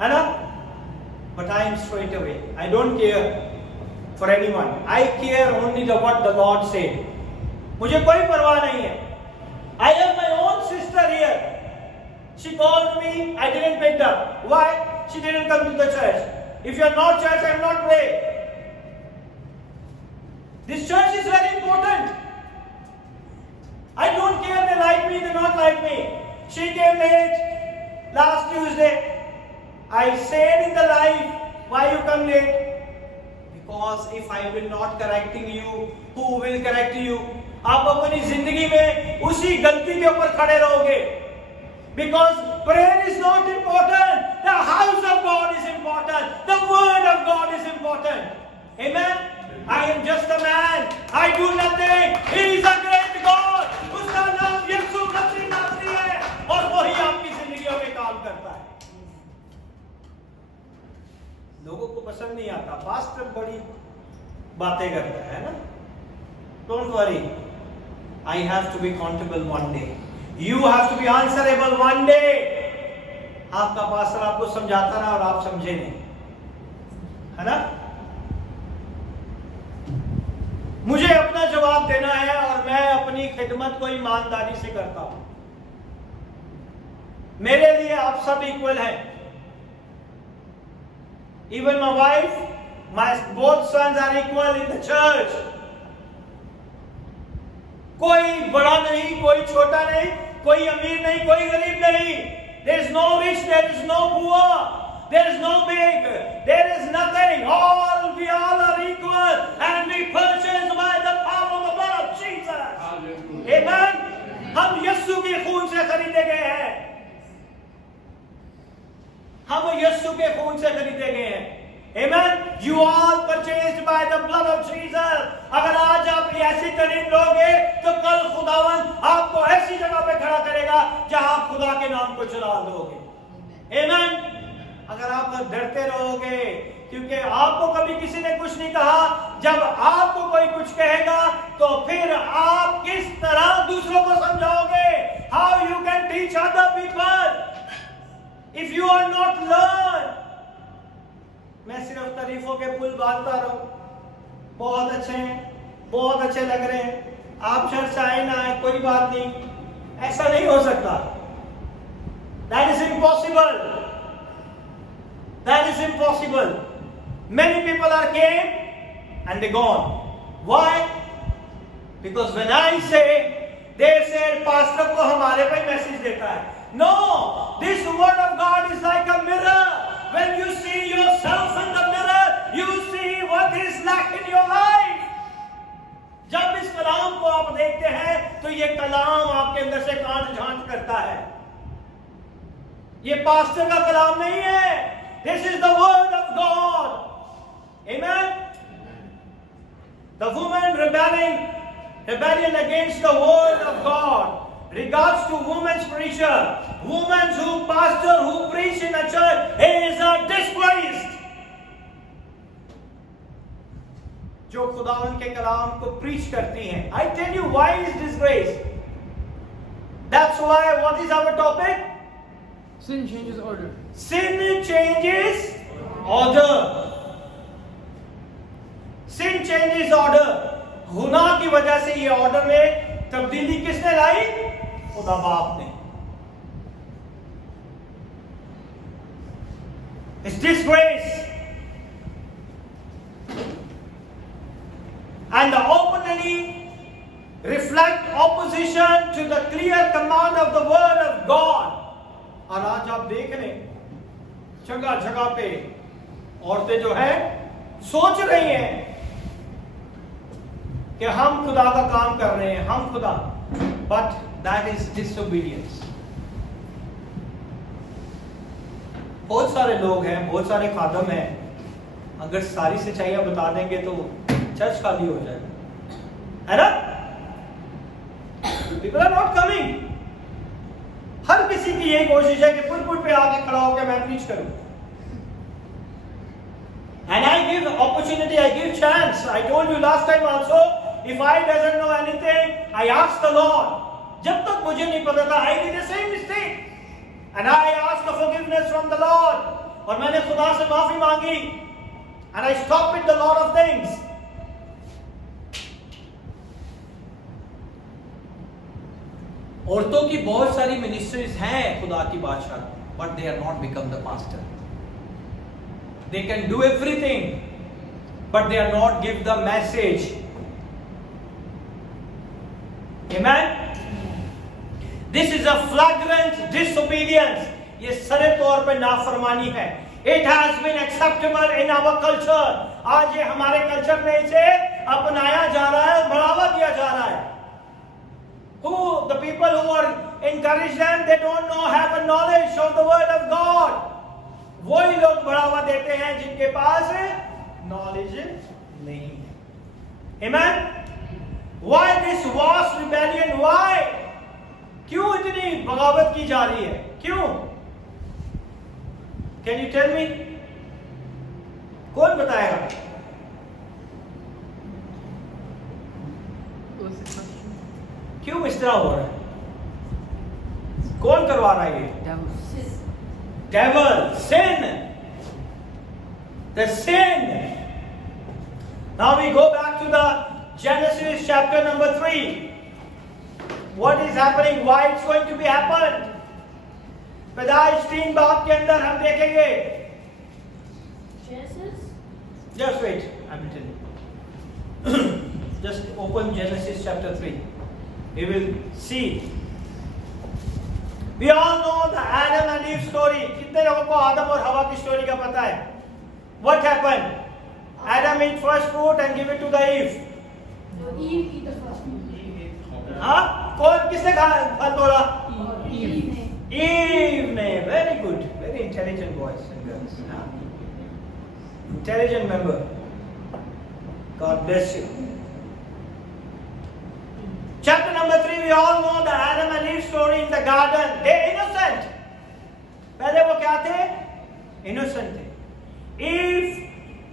है ना? But I am straight away. I don't care for anyone. I care only the what the Lord said. मुझे कोई परवाह नहीं है। I have my own sister here. She called me. I didn't pick up. Why? She didn't come to the church. If you are not church, I am not pray. This church is very important. I don't care they like me, they not like me. She came late last Tuesday. I said in the live, why you come late? Because if I will not correcting you, who will correct you? आप अपनी जिंदगी में उसी गलती के ऊपर खड़े रहोगे। Because prayer is not important. The house of God is important. The word of God is important. Amen. I am just a man. I do nothing. He is a great God. उसका नाम यीशु मसीह नासरी है और वही आपकी जिंदगियों में काम करता है। लोगों को पसंद नहीं आता, पास्टर बड़ी बातें करता है ना? Don't worry. I have to be accountable one day. You have to be answerable one day. आपका पास्टर आपको समझाता रहा और आप समझे नहीं, है ना? मुझे अपना जवाब देना है और मैं अपनी खिदमत को ईमानदारी से करता हूं। मेरे लिए आप सब इक्वल हैं। Even my wife, both sons are equal in the church. कोई बड़ा नहीं, कोई छोटा नहीं, कोई अमीर नहीं, कोई गरीब नहीं। There is no rich, there is no poor, there is no big, there is nothing. We all are equal, and we purchased by the power of the blood of Jesus. Amen. हम यीशु के खून से खरीदे गए हैं। हम यीशु के खून से खरीदे गए हैं। Amen. You all purchased by the blood of Jesus. अगर आज आप ऐसी खरीद लोगे तो कल खुदावन आपको ऐसी जगह पे खड़ा करेगा जहां आप खुदा के नाम को चला दोगे। Amen. अगर आप डरते रहोगे क्योंकि आपको कभी किसी ने कुछ नहीं कहा, जब आपको कोई कुछ कहेगा तो फिर आप किस तरह दूसरों को समझाओगे? How you can teach other people if you are not learned? मैं सिर्फ तारीफों के पुल बांधता रहूं, बहुत अच्छे हैं, बहुत अच्छे लग रहे हैं, आप चर्च आए ना आए कोई बात नहीं, ऐसा नहीं हो सकता। That is impossible. That is impossible. Many people are came and they gone. Why? Because when I say, they said pastor को हमारे पे मैसेज देता है। No, this word of God is like a mirror. When you see yourself in the mirror, you see what is lack in your life. जब इस कलाम को आप देखते हैं तो ये कलाम आपके अंदर से कांट झांट करता है। ये पास्टर का कलाम नहीं है। This is the word of God. Amen. The woman rebellion against the word of God. Regards to women's preacher. women who pastor, who preach in a church is a disgrace. जो खुदावन के कलाम को preach करती हैं. I tell you why is disgrace. That's why, what is our topic? Sin changes order. Sin changes order. Sin changes order. गुनाह की वजह से ये ऑर्डर में तब्दीली किसने लाई? खुदा बाप ने. It's disgrace. And the openly reflect opposition to the clear command of the word of God. और आज आप देख रहे हैं जगह जगह पे औरतें जो है सोच रही हैं कि हम खुदा का काम कर रहे हैं, हम खुदा, but that is disobedience. बहुत सारे लोग हैं, बहुत सारे खादम हैं, अगर सारी सच्चाइयां बता देंगे तो चर्च खाली हो जाएगा, है ना? People are not coming. हर किसी की यही कोशिश है कि पुलपुट पे आके खड़ा होकर मैं प्रीच करूं. And I give opportunity, I give chance. I told you last time also, if I doesn't know anything, I ask the Lord. जब तक मुझे नहीं पता था, I did the same mistake. And I asked the forgiveness from the Lord. और मैंने खुदा से माफी मांगी. And I stopped with a lot of things. औरतों की बहुत सारी मिनिस्ट्रीज हैं खुदा की बादशाह, but they are not become the pastor. They can do everything, but they are not give the message. Amen. This is a flagrant disobedience. ये सरे तौर पे नाफरमानी है. It has been acceptable in our culture. आज ये हमारे culture में इसे अपनाया जा रहा है, बढ़ावा दिया जा रहा है. Who, the people who are encourage them, they don't know, have a knowledge of the word of God. वही लोग बढ़ावा देते हैं जिनके पास knowledge नहीं है. Amen. Why this vast rebellion? Why? क्यों इतनी बगावत की जा रही है? क्यों? Can you tell me? कौन बताएगा? क्यों इस तरह हो रहा है? कौन करवा रहा है ये? Devil, sin. The sin. Now we go back to the Genesis chapter number 3. What is happening? Why it's going to be happened? पैदाइश 3 बाब के अंदर हम देखेंगे. Genesis? Just wait, I will tell you. Just open Genesis chapter 3. We will see. We all know the Adam and Eve story. कितने लोगों को आदम और हवा की स्टोरी का पता है? What happened? Adam eat first fruit and give it to the Eve. No, Eve eat the first one. हाँ? कौन किसने खाया फल तोड़ा? Eve ने. Eve ने. Very good, very intelligent boys and girls. हाँ? Intelligent member. God bless you. Chapter number 3, we all know the Adam and Eve story in the garden. They innocent. पहले वो क्या थे? Innocent थे. Eve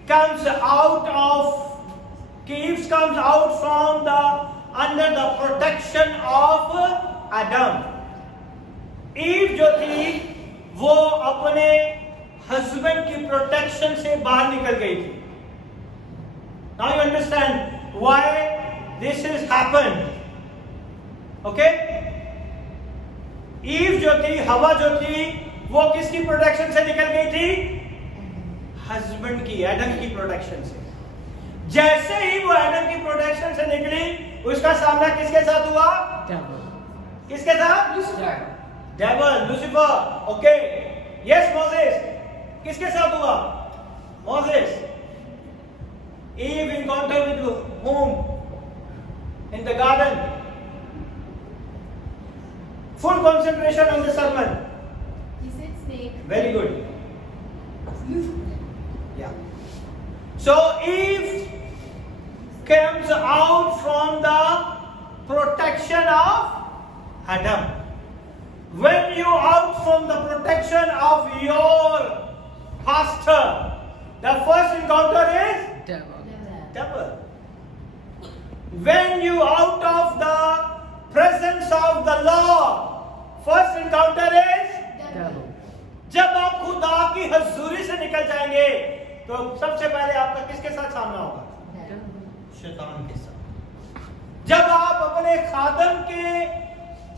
comes out from the under the protection of Adam. Eve जो थी वो अपने husband की protection से बाहर निकल गई थी. Now you understand why this has happened. Okay? Eve जो थी, हवा जो थी, वो किसकी प्रोटेक्शन से निकल गई थी? हस्बैंड की, एडम की प्रोटेक्शन से. जैसे ही वो एडम की प्रोटेक्शन से निकली, उसका सामना किसके साथ हुआ? किसके साथ? Devil, Lucifer. Okay. Yes Moses. किसके साथ हुआ? Moses. Eve encounter with whom? In the garden. Full concentration on the sermon. He said snake. Very good. Yeah. So Eve comes out from the protection of Adam. When you out from the protection of your pastor, the first encounter is Devil. devil. When you out of the presence of the Lord, first encounter is Devil. जब आप खुदा की हजूरी से निकल जाएंगे तो सबसे पहले आपका किसके साथ सामना होगा? शैतान के साथ। जब आप अपने खादम के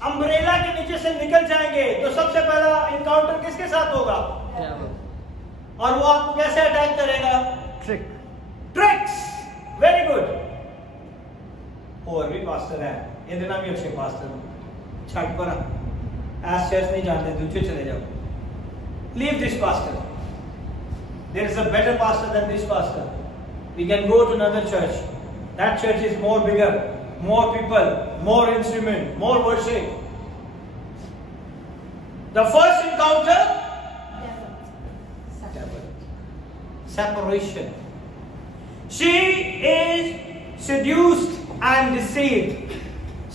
अम्ब्रेला के नीचे से निकल जाएंगे तो सबसे पहला इनकाउंटर किसके साथ होगा? Devil. और वो आपको कैसे अटैक करेगा? Trick. ट्रिक्स। Very good. और भी पास्टर है, ये दिन भी अच्छे पास्टर छठ पर एस चर्च नहीं जानते, दूसरे चले जाओ। Leave this pastor, there is a better pastor than this pastor. We can go to another church, that church is more bigger, more people, more instrument, more worship. The first encounter separation. She is seduced and deceived.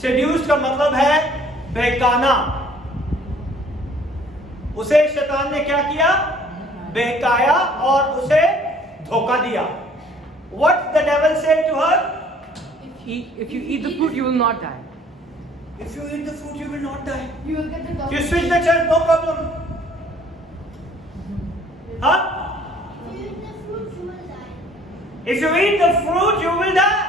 Seduced का मतलब है बहकाना। उसे शैतान ने क्या किया? बहकाया और उसे धोखा दिया। What the devil said to her? If you eat the fruit, you will not die. If you eat the fruit, you will not die. You will get the You dog. switch the church, no problem. Huh? If you eat the fruit, you will die.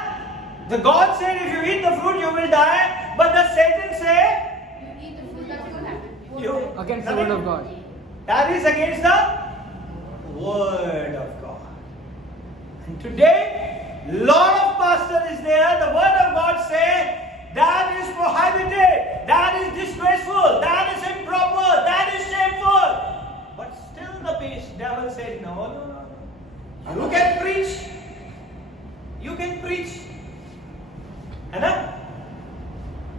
The God said, if you eat the fruit, you will die. But the Satan said, You eat the fruit, that's what happens. you Against the word of God. That is against the word of God. And today, lot of pastor is there. The word of God says that is prohibited, that is disgraceful, that is improper, that is shameful. But still the devil said, no. You can preach. You can preach.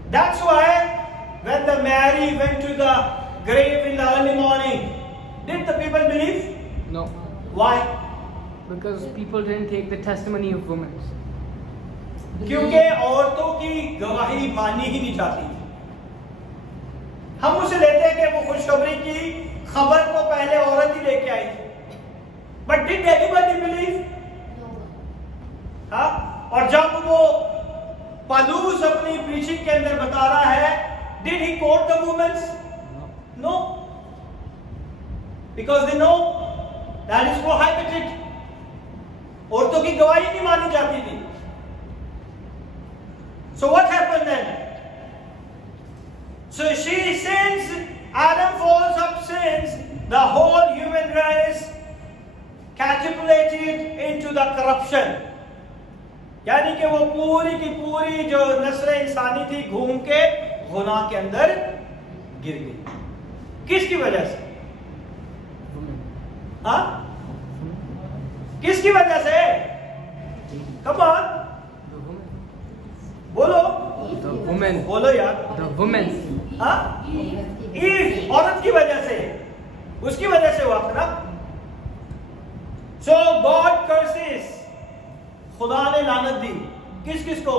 That's why when the Mary went to the grave in the early morning, did the people believe? No. Why? Because people didn't take the testimony of women. क्योंकि औरतों की गवाही मानी ही नहीं जाती थी। हम उसे लेते हैं कि वो खुशखबरी की खबर को पहले औरत ही लेके आई थी। But did anybody believe? हाँ? और जब वो पलूस अपनी प्रीचिंग के अंदर बता रहा है, did he quote the women? No. Because they know that is prohibited. औरतों की गवाही नहीं मानी जाती थी। So what happened then? So she sins, Adam falls up, sins, the whole human race catapulted into the corruption. यानी कि वो पूरी की पूरी जो नस्ल इंसानी थी घूम के गुनाह के अंदर गिर गई। किसकी वजह से? हाँ? किसकी वजह से? Come on, बोलो। The woman. बोलो यार। The woman. हाँ? ईव, औरत की वजह से, उसकी वजह से हुआ था ना। So God curses, खुदा ने लानत दी किस किस को?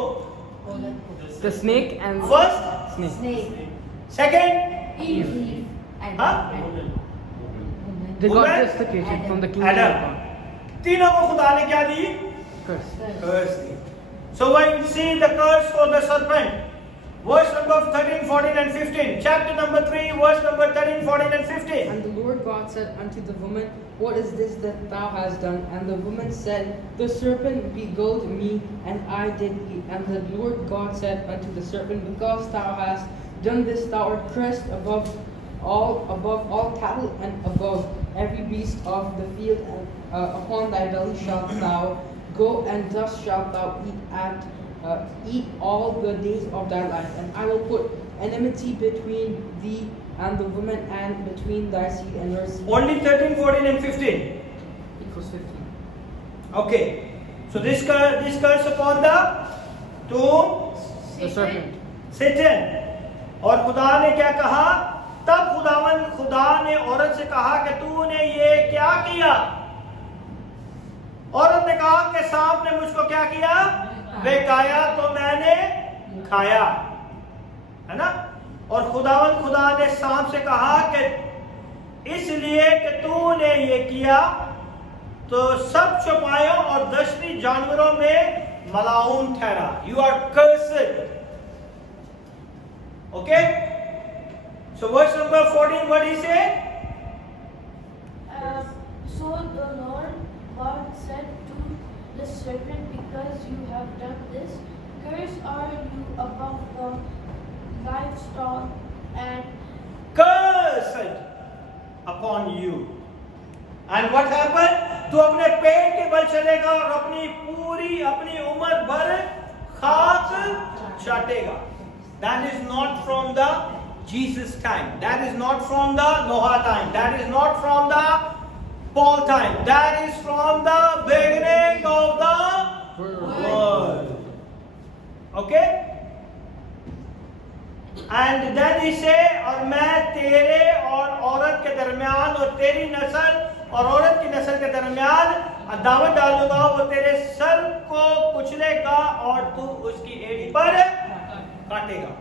The snake and First, snake. Snake. second, Eve. And Huh? They got Woman? justification from the kingdom of Adam. God. तीनों को खुदा ने क्या दी? Curse. Curse the. So when you see the curse for the serpent, verse number 13, 14 and 15, chapter number 3, verse number 13, 14 and 15. And the Lord God said unto the woman, What is this that thou hast done? And the woman said, The serpent beguiled me, and I did eat. And the Lord God said unto the serpent, Because thou hast done this, thou art cursed above all cattle, and above every beast of the field, and upon thy belly shalt thou go, and thus shalt thou eat all the days of thy life. And I will put enmity between thee and the woman, and between thy seed and her seed. Only 13, 14 and 15. Equals 15. Okay. So this curse upon the The serpent. Satan. और खुदा ने क्या कहा? तब खुदा ने औरत से कहा कि तूने ये क्या किया? औरत ने कहा कि सांप ने मुझको क्या किया? बहकाया तो मैंने खाया, है ना? और खुदा ने सांप से कहा कि इसलिए कि तूने ये किया तो सब चौपायों और दशनी जानवरों में मलाऊन ठहरा. You are cursed. Okay? So verse number 14, what he say? So the Lord God said to the serpent, because you have done this, cursed are you above the livestock and Cursed upon you. And what happened? तू अपने पेट के बल चलेगा और अपनी उम्र भर खाक चाटेगा. That is not from the Jesus time. That is not from the Noah time. That is not from the Paul time. That is from the beginning of the world. Okay? And then he say, और मैं तेरे और औरत के दरमियान और तेरी नस्ल और औरत की नस्ल के दरमियान अदावत डालूंगा. वो तेरे सर को कुचलेगा और तू उसकी एड़ी पर काटेगा.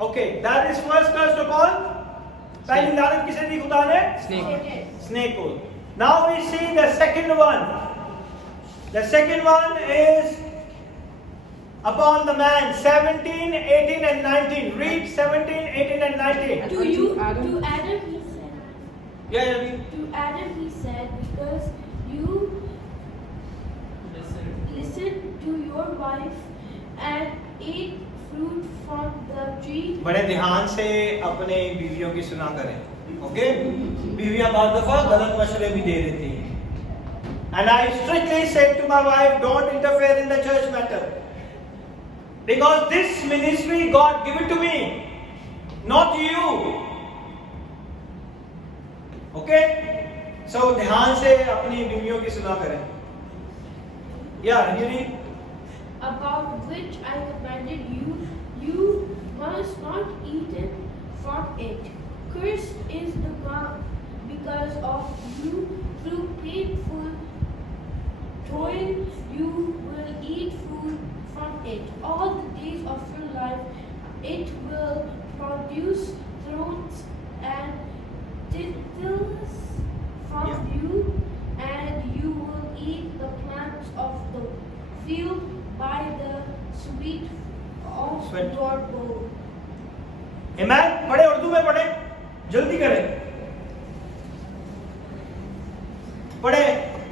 Okay, that is first curse upon. पहली लानत किसे दी खुदा ने? Snake को. Now we see the second one. The second one is upon the man. 17, 18 and 19. Read 17, 18 and 19. to Adam he said, Yeah. to Adam he said, because you listened to your wife and ate fruit from the tree. बड़े ध्यान से अपने बीवियों की सुना करें. Okay? बीवियां बहुत दफा गलत मशवरे भी दे देती हैं. And I strictly said to my wife, don't interfere in the church matter. Because this ministry God give it to me, not you. Okay? So ध्यान से अपनी बीवियों की सुना करें. Yeah, you read. About which I commanded you, you must not eat it from it. Cursed is the ground because of you. Through painful toil you will eat food from it. All the days of your life it will produce thorns and thistles from you, and you will eat the plants of the field by the sweat of Sweat. your brow. Amen. पढ़े उर्दू में पढ़े. जल्दी करें. पढ़े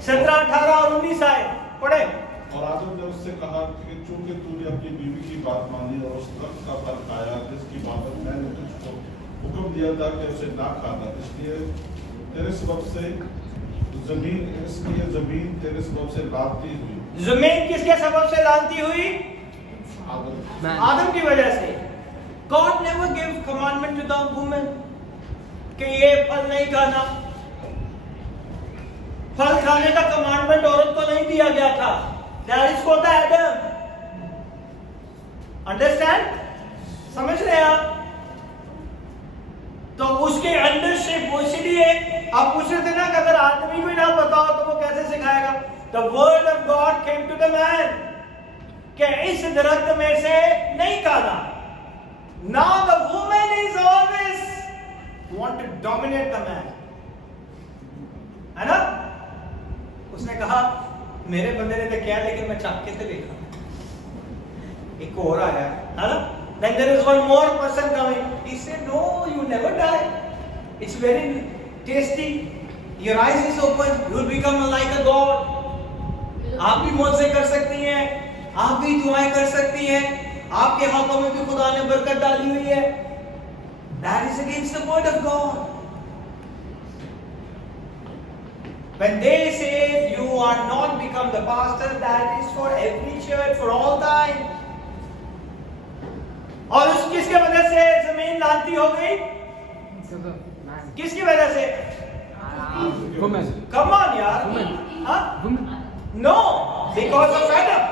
17, 18 और 19 आए. पढ़े. और आदम ने उससे कहा कि चूंकि तूने अपनी बीवी की बात मानी और उस दरख्त का फल खाया जिसकी बाबत मैंने तुझको हुक्म दिया था कि उसे ना खाना, इसलिए तेरे सबब से जमीन तेरे सबब से लानती हुई. जमीन किसके सबब से लानती हुई? आदम. आदम की वजह से. God never gave commandment to the woman कि ये फल नहीं खाना. फल खाने का कमांडमेंट औरत को नहीं दिया गया था. That is for the Adam. Understand? समझ रहे हैं आप? तो उसके अंडरशिप, इसलिए आप पूछ रहे थे ना कि अगर आदमी को ही ना पता हो तो वो कैसे सिखाएगा? The word of God came to the man कि इस दरख्त में से नहीं खाना. Now the woman is always want to dominate the man. है ना? उसने कहा मेरे बंदे ने तो किया लेकिन मैं चाक के तो देखा. एक और आया, है ना? Then there is one more person coming. He said, no, you never die. It's very tasty. Your eyes is open. You will become like a god. आप भी मौत से कर सकती हैं. आप भी दुआएं कर सकती हैं. आपके हाथों में भी खुदा ने बरकत डाली हुई है. That is against the word of God. When they say you are not become the pastor, that is for every church for all time. और उस किसके वजह से जमीन लानती हो गई? किसकी वजह से? Woman. Come on यार. हाँ? Woman. No, because of Adam.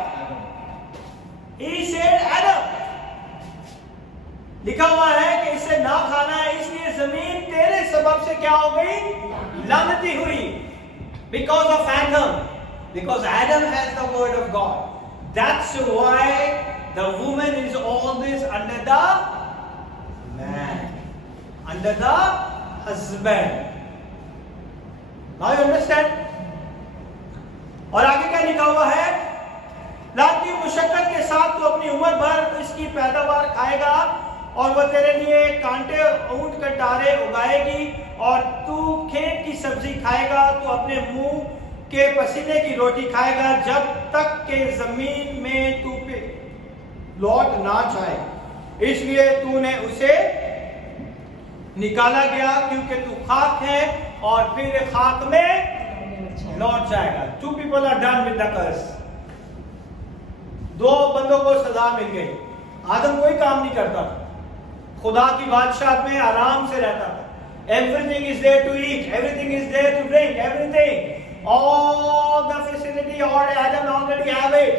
He said Adam. लिखा हुआ है कि इसे ना खाना है, इसलिए जमीन तेरे सबब से क्या हो गई? लानती हुई. Because of Adam. Because Adam has the word of God. That's why the woman is always under the man. under the husband. Now you understand? और आगे क्या लिखा हुआ है? लात की मुशक्कत के साथ तू अपनी उम्र भर इसकी पैदावार खाएगा और वह तेरे लिए कांटे और ऊंट के डारे उगाएगी और तू खेत की सब्जी खाएगा। तू अपने मुंह के पसीने की रोटी खाएगा जब तक के जमीन में तू पे लौट ना जाए, इसलिए तूने उसे निकाला गया क्योंकि तू खाक है और फिर खाक में लौट जाएगा। Two people are done with the curse. दो बंदों को सजा मिल गई। आदम कोई काम नहीं करता था, खुदा की बादशाह में आराम से रहता था। Everything is there to eat, everything is there to drink, everything, all the facility or Adam already have it,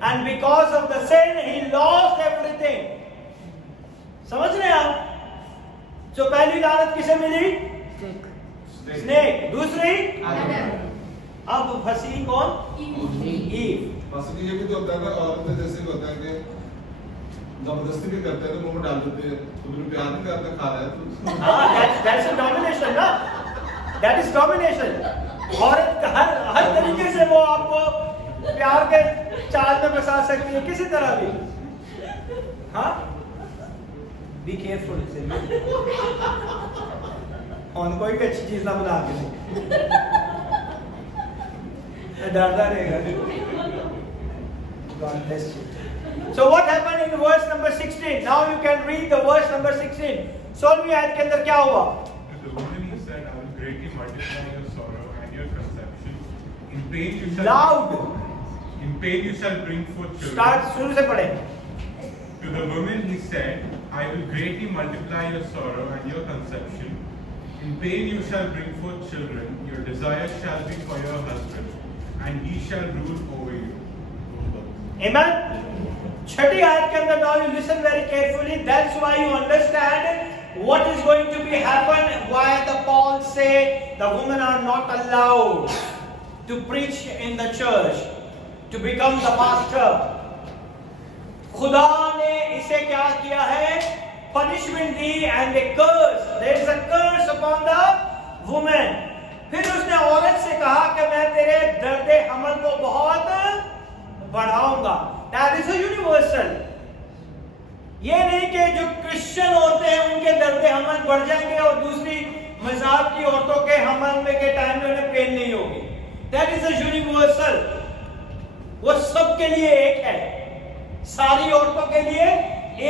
and because of the sin he lost everything. समझ रहे हैं आप? जो पहली लानत किसे मिली? स्नेक। दूसरी? अब फंसी कौन? ईव। बस ये भी तो होता है ना, औरतें जैसे भी होता है कि जबरदस्ती भी करते हैं तो मुंह में डाल देते हैं, तो बिल्कुल प्यार नहीं करते, खा रहा है तो हाँ, that's a domination ना, that is domination। औरत हर तरीके से वो आपको प्यार के चाल में फंसा सकती है, किसी तरह भी। हाँ, be careful से और कोई भी अच्छी चीज ना बना के डरता रहेगा। God bless you. So what happened in verse number 16? Now you can read the verse number 16. 16वीं आयत के अंदर क्या हुआ? To the woman he said, I will greatly multiply your sorrow and your conception. In pain you shall Loud. In pain you shall bring forth children. Start शुरू से पढ़ें। To the woman he said, I will greatly multiply your sorrow and your conception. In pain you shall bring forth children. Your desire shall be for your husband, and he shall rule over you. Amen. छठी आयत के अंदर now you listen very carefully. That's why you understand what is going to be happen. Why the Paul say the women are not allowed to preach in the church, to become the pastor. खुदा ने इसे क्या किया है? Punishment the and a curse. There is a curse upon the woman. फिर उसने औरत से कहा कि मैं तेरे दर्दे हमल को बहुत बढ़ाऊंगा। That is a universal. ये नहीं कि जो क्रिश्चियन होते हैं उनके दर्दे हमल बढ़ जाएंगे और दूसरी मज़ाब की औरतों के हमल में के टाइम में उन्हें पेन नहीं होगी। That is a universal. वो सबके लिए एक है, सारी औरतों के लिए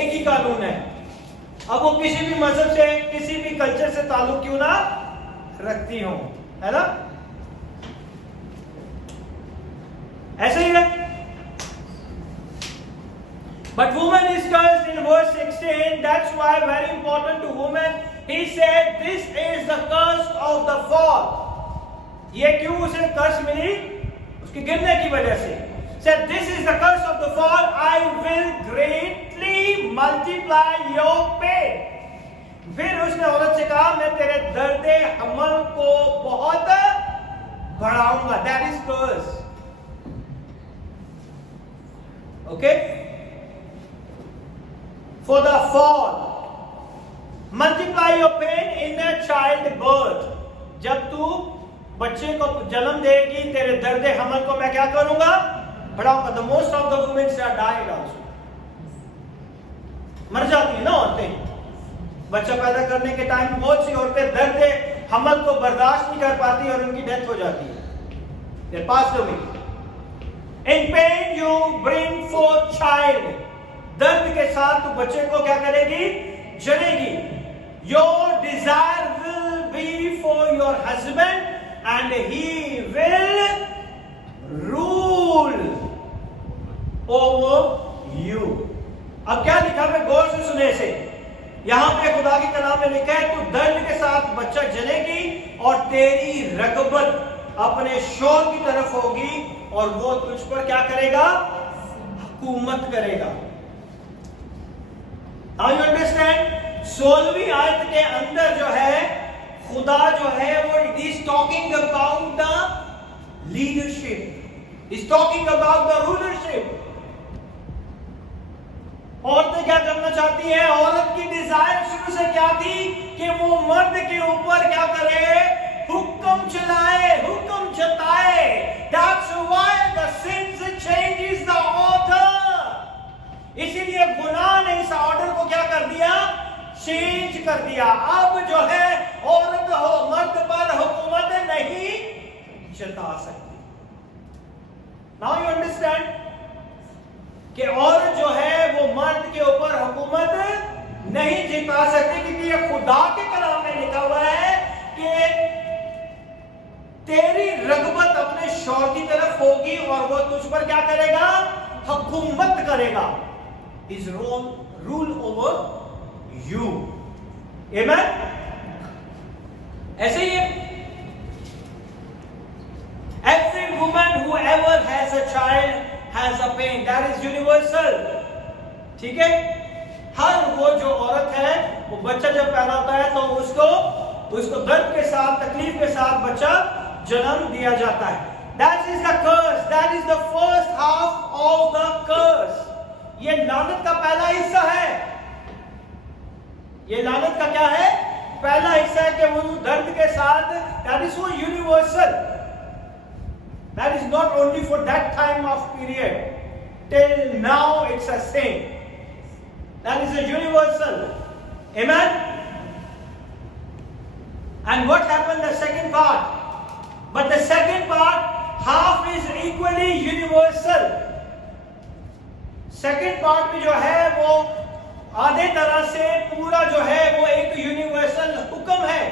एक ही कानून है। अब वो किसी भी मजहब से, किसी भी कल्चर से ताल्लुक क्यों ना रखती हो, है ना? ऐसे ही है। But woman is cursed in verse 16. That's why very important to women. He said, this is the curse of the fall. ये क्यों उसे कर्स मिली? उसके गिरने की वजह से। Said, this is the curse of the fall. I will greatly multiply your pain. फिर उसने औरत से कहा, मैं तेरे दर्दे हमल को बहुत बढ़ाऊंगा। That is curse. Okay? For the fall, multiply your pain in a childbirth. जब तू बच्चे को जन्म देगी, तेरे दर्द हमल को मैं क्या करूंगा? बढ़ाऊंगा। The most of the women are died also. मर जाती है ना औरतें। बच्चा पैदा करने के टाइम बहुत सी औरतें दर्द हमल को बर्दाश्त नहीं कर पाती और उनकी डेथ हो जाती है। They passed away. In pain you bring forth child. दर्द के साथ तू बच्चे को क्या करेगी? जनेगी। Your desire will be for your husband and he will rule over you. अब क्या लिखा है? गौर से सुने से। यहां पे खुदा की कलाम में लिखा है, तू दर्द के साथ बच्चा जनेगी और तेरी रगबत अपने शोर की तरफ होगी और वो तुझ पर क्या करेगा? हुकूमत करेगा। Now you understand? 16वीं आयत के अंदर जो है, खुदा जो है वो is talking about the leadership. He's talking about the rulership. औरतें औरतें क्या करना चाहती हैं? औरत की डिजायर शुरू से क्या थी कि वो मर्द के ऊपर क्या करे? हुक्म चलाए, हुक्म जताए। That's why the sins changes the order. इसीलिए गुनाह ने इस ऑर्डर को क्या कर दिया? चेंज कर दिया। अब जो है औरत हो मर्द पर हुकूमत नहीं जता सकती। नाउ यू अंडरस्टैंड कि औरत जो है वो मर्द के ऊपर हुकूमत नहीं जिता सकती, क्योंकि ये खुदा के कलाम में लिखा हुआ है कि तेरी रगबत अपने शौहर की तरफ होगी और वो तुझ पर क्या करेगा? हुकूमत करेगा। His rule over you. Amen? ऐसे ही है। Every woman who ever has a child has a pain. That is universal. ठीक है? हर वो जो औरत है वो बच्चा जब पैदा होता है तो उसको दर्द के साथ, तकलीफ के साथ बच्चा जन्म दिया जाता है। That is the curse. That is the first half of the curse. ये लानत का पहला हिस्सा है। ये लानत का क्या है? पहला हिस्सा है कि वो दर्द के साथ, that is so universal. That is not only for that time of period. Till now it's a sin. That is a universal. Amen? And what happened the second part? But the second part, half is equally universal. Second part में जो है वो आधे तरह से पूरा जो है वो एक यूनिवर्सल हुक्म है।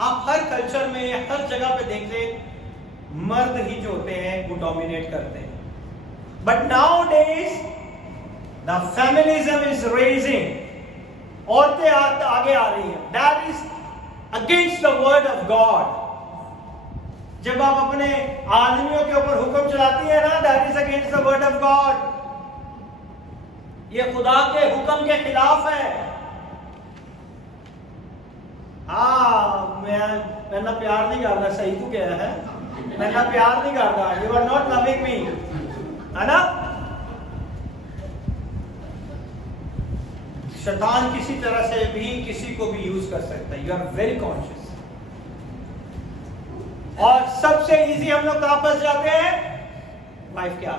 आप हर कल्चर में, हर जगह पे देख ले, मर्द ही जो होते हैं वो डोमिनेट करते हैं। But now days the feminism is raising. औरतें आगे आ रही हैं। That is against the word of God. जब आप अपने आदमियों के ऊपर हुक्म चलाती है ना, that is against the word of God. ये खुदा के हुक्म के खिलाफ है। मैं ना प्यार नहीं करता, सही तू कह रहा है, मैं ना प्यार नहीं करता, you are not loving me, है ना? शैतान किसी तरह से भी किसी को भी यूज कर सकता है। You are very conscious. और सबसे इजी हम लोग कहां फंस जाते हैं? वाइफ क्या?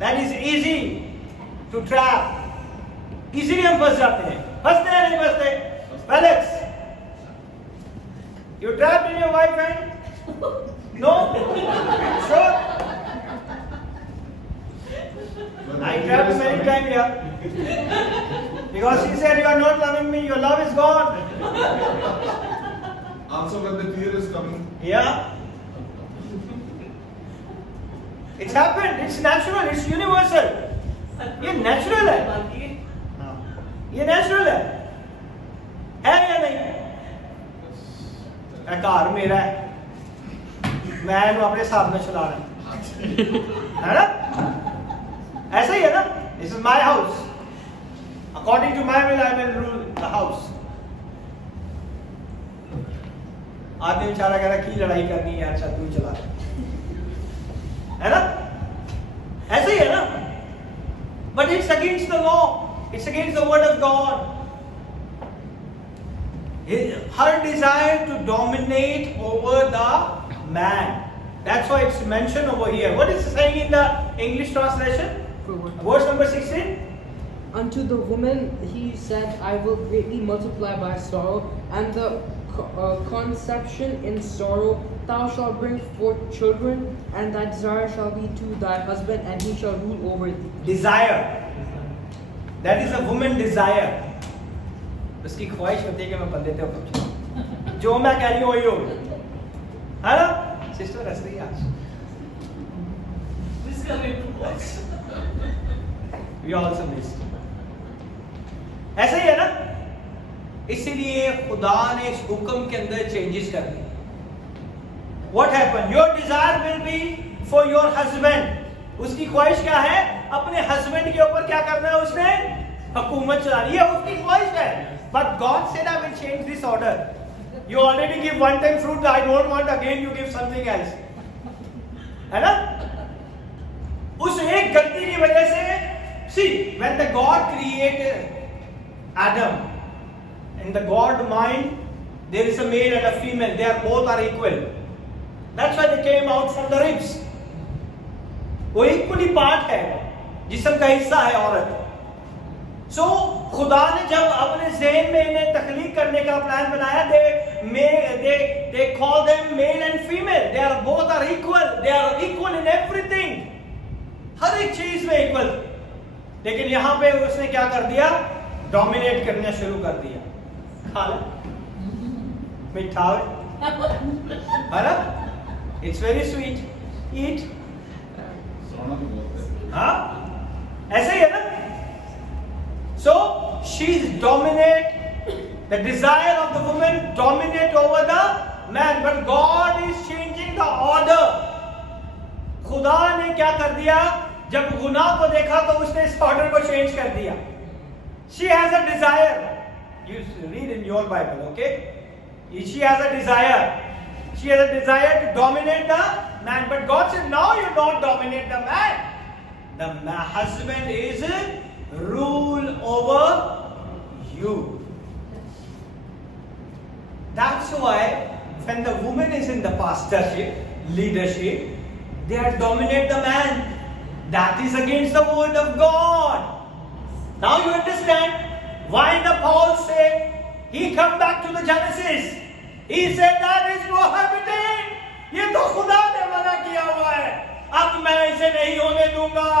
That is easy to trap. Easily हम फंस जाते हैं। फंसते हैं नहीं फंसते? Alex, you trapped in your wife hand? No? Sure? I trapped many times here. Because she said you are not loving me, your love is gone. Also when the tear is coming. Yeah. It's happened. It's natural. It's universal. ये natural है। ये natural है या नहीं? Car मेरा है, मैं अपने साथ में चला रहा है ना? ऐसा ही है ना? This is my house. According to my will, I will rule the house. आदमी बेचारा कह रहा की लड़ाई करनी है, अच्छा तू चला, है ना? ऐसे ही है ना? But it's against the law. It's against the word of God. Her desire to dominate over the man. That's why it's mentioned over here. What is it saying in the English translation? Verse number 16. Unto the woman he said, I will greatly multiply thy sorrow, and the conception in sorrow. Thou shalt bring forth children, and thy desire shall be to thy husband, and he shall rule over thee. Desire. That is a woman desire. उसकी ख्वाहिश होती है कि मैं बंदे पे पहुंचूं, जो मैं कह रही हूं वही हो, है ना? सिस्टर हंस रही है आज। We also missed. ऐसा ही है ना? इसीलिए खुदा ने इस हुक्म के अंदर चेंजेस कर दिए। What happened? Your desire will be for your husband. उसकी ख्वाहिश क्या है? अपने हस्बैंड के ऊपर क्या करना है उसने? हुकूमत चलानी है, उसकी ख्वाहिश है। But God said, I will change this order. You already give one time fruit, I don't want again you give something else. है ना? उस एक गलती की वजह से when the God created Adam, in the God mind, there is a male and a female. They are both are equal. That's why they came out from the ribs. वो equally part है, जिस्म का हिस्सा है औरत. So खुदा ने जब अपने ज़हन में इन्हें तख्लीक करने का प्लान बनाया, they call them male and female. They are both are equal. They are equal in everything. हर एक चीज में इक्वल. लेकिन यहाँ पे उसने क्या कर दिया? डोमिनेट करना शुरू कर दिया. खा ले, मीठा है ना? It's very sweet. Eat. सोना तो बोलते हैं। हाँ, ऐसे ही है ना? So she dominate. The desire of the woman dominate over the man, but God is changing the order. खुदा ने क्या कर दिया? जब गुनाह को देखा तो उसने इस ऑर्डर को चेंज कर दिया. She has a desire. You read in your Bible, okay? She has a desire. She has a desire to dominate the man, but God said, "No, you don't dominate the man. The husband is rule over you." That's why when the woman is in the pastorship, leadership, they are dominate the man. That is against the word of God. Now you understand why the Paul said he come back to the Genesis. He said that is prohibited. ये तो खुदा ने मना किया हुआ है. अब मैं इसे नहीं होने दूंगा.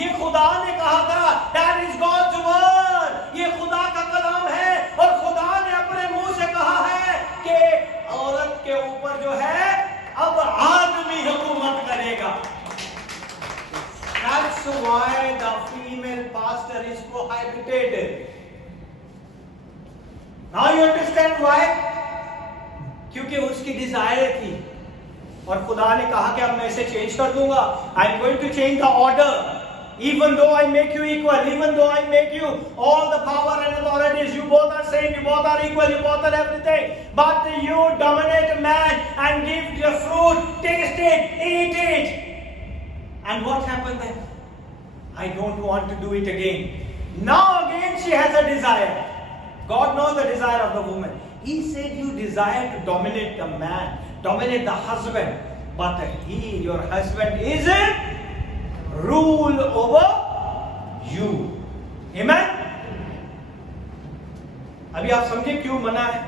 ये खुदा ने कहा था. That is God's word. ये खुदा का कलाम है और खुदा ने अपने मुंह से कहा है कि औरत के ऊपर जो है अब आदमी हुकूमत करेगा. That's why the female pastor is prohibited. Now you understand why? क्योंकि उसकी डिजायर थी और खुदा ने कहा कि अब मैं इसे चेंज कर दूंगा. I am going to change the order. Even though I make you equal, even though I make you all the power and authorities, you both are same, you both are equal, you both are everything. But you dominate man and give the fruit, taste it, eat it. And what happened then? I don't want to do it again. Now again she has a desire. God knows the desire of the woman. He said you desire to dominate the man, dominate the husband. But he, your husband, is rule over you. Amen? अभी आप समझे क्यों मना है?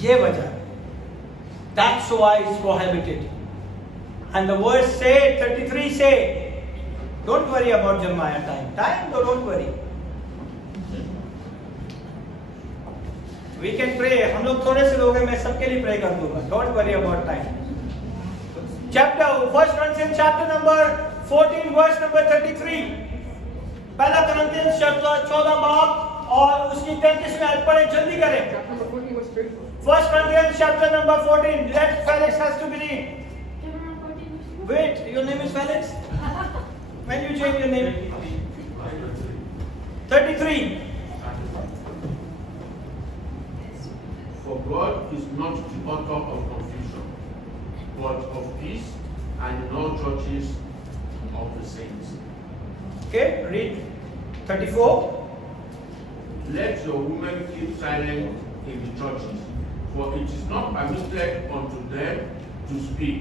ये वजह. That's why it's prohibited. And the verse say, 33 say, don't worry about Jeremiah time, so don't worry. We can pray. हम लोग थोड़े से लोग हैं, मैं सबके लिए pray कर दूंगा. Don't worry about time. Chapter 1 Corinthians chapter number 14 verse number 33. पहला Corinthians chapter 14 बाब और उसकी 33 में पढ़े, जल्दी करें. Chapter number 14 was straight. 1 Corinthians chapter number 14. Let Felix has to be read. Wait, your name is Felix? When you change your name? 33. For God is not the author of confusion, but of peace, and in all churches of the saints. Okay, read 34. Let your women keep silent in the churches, for it is not permitted unto them to speak,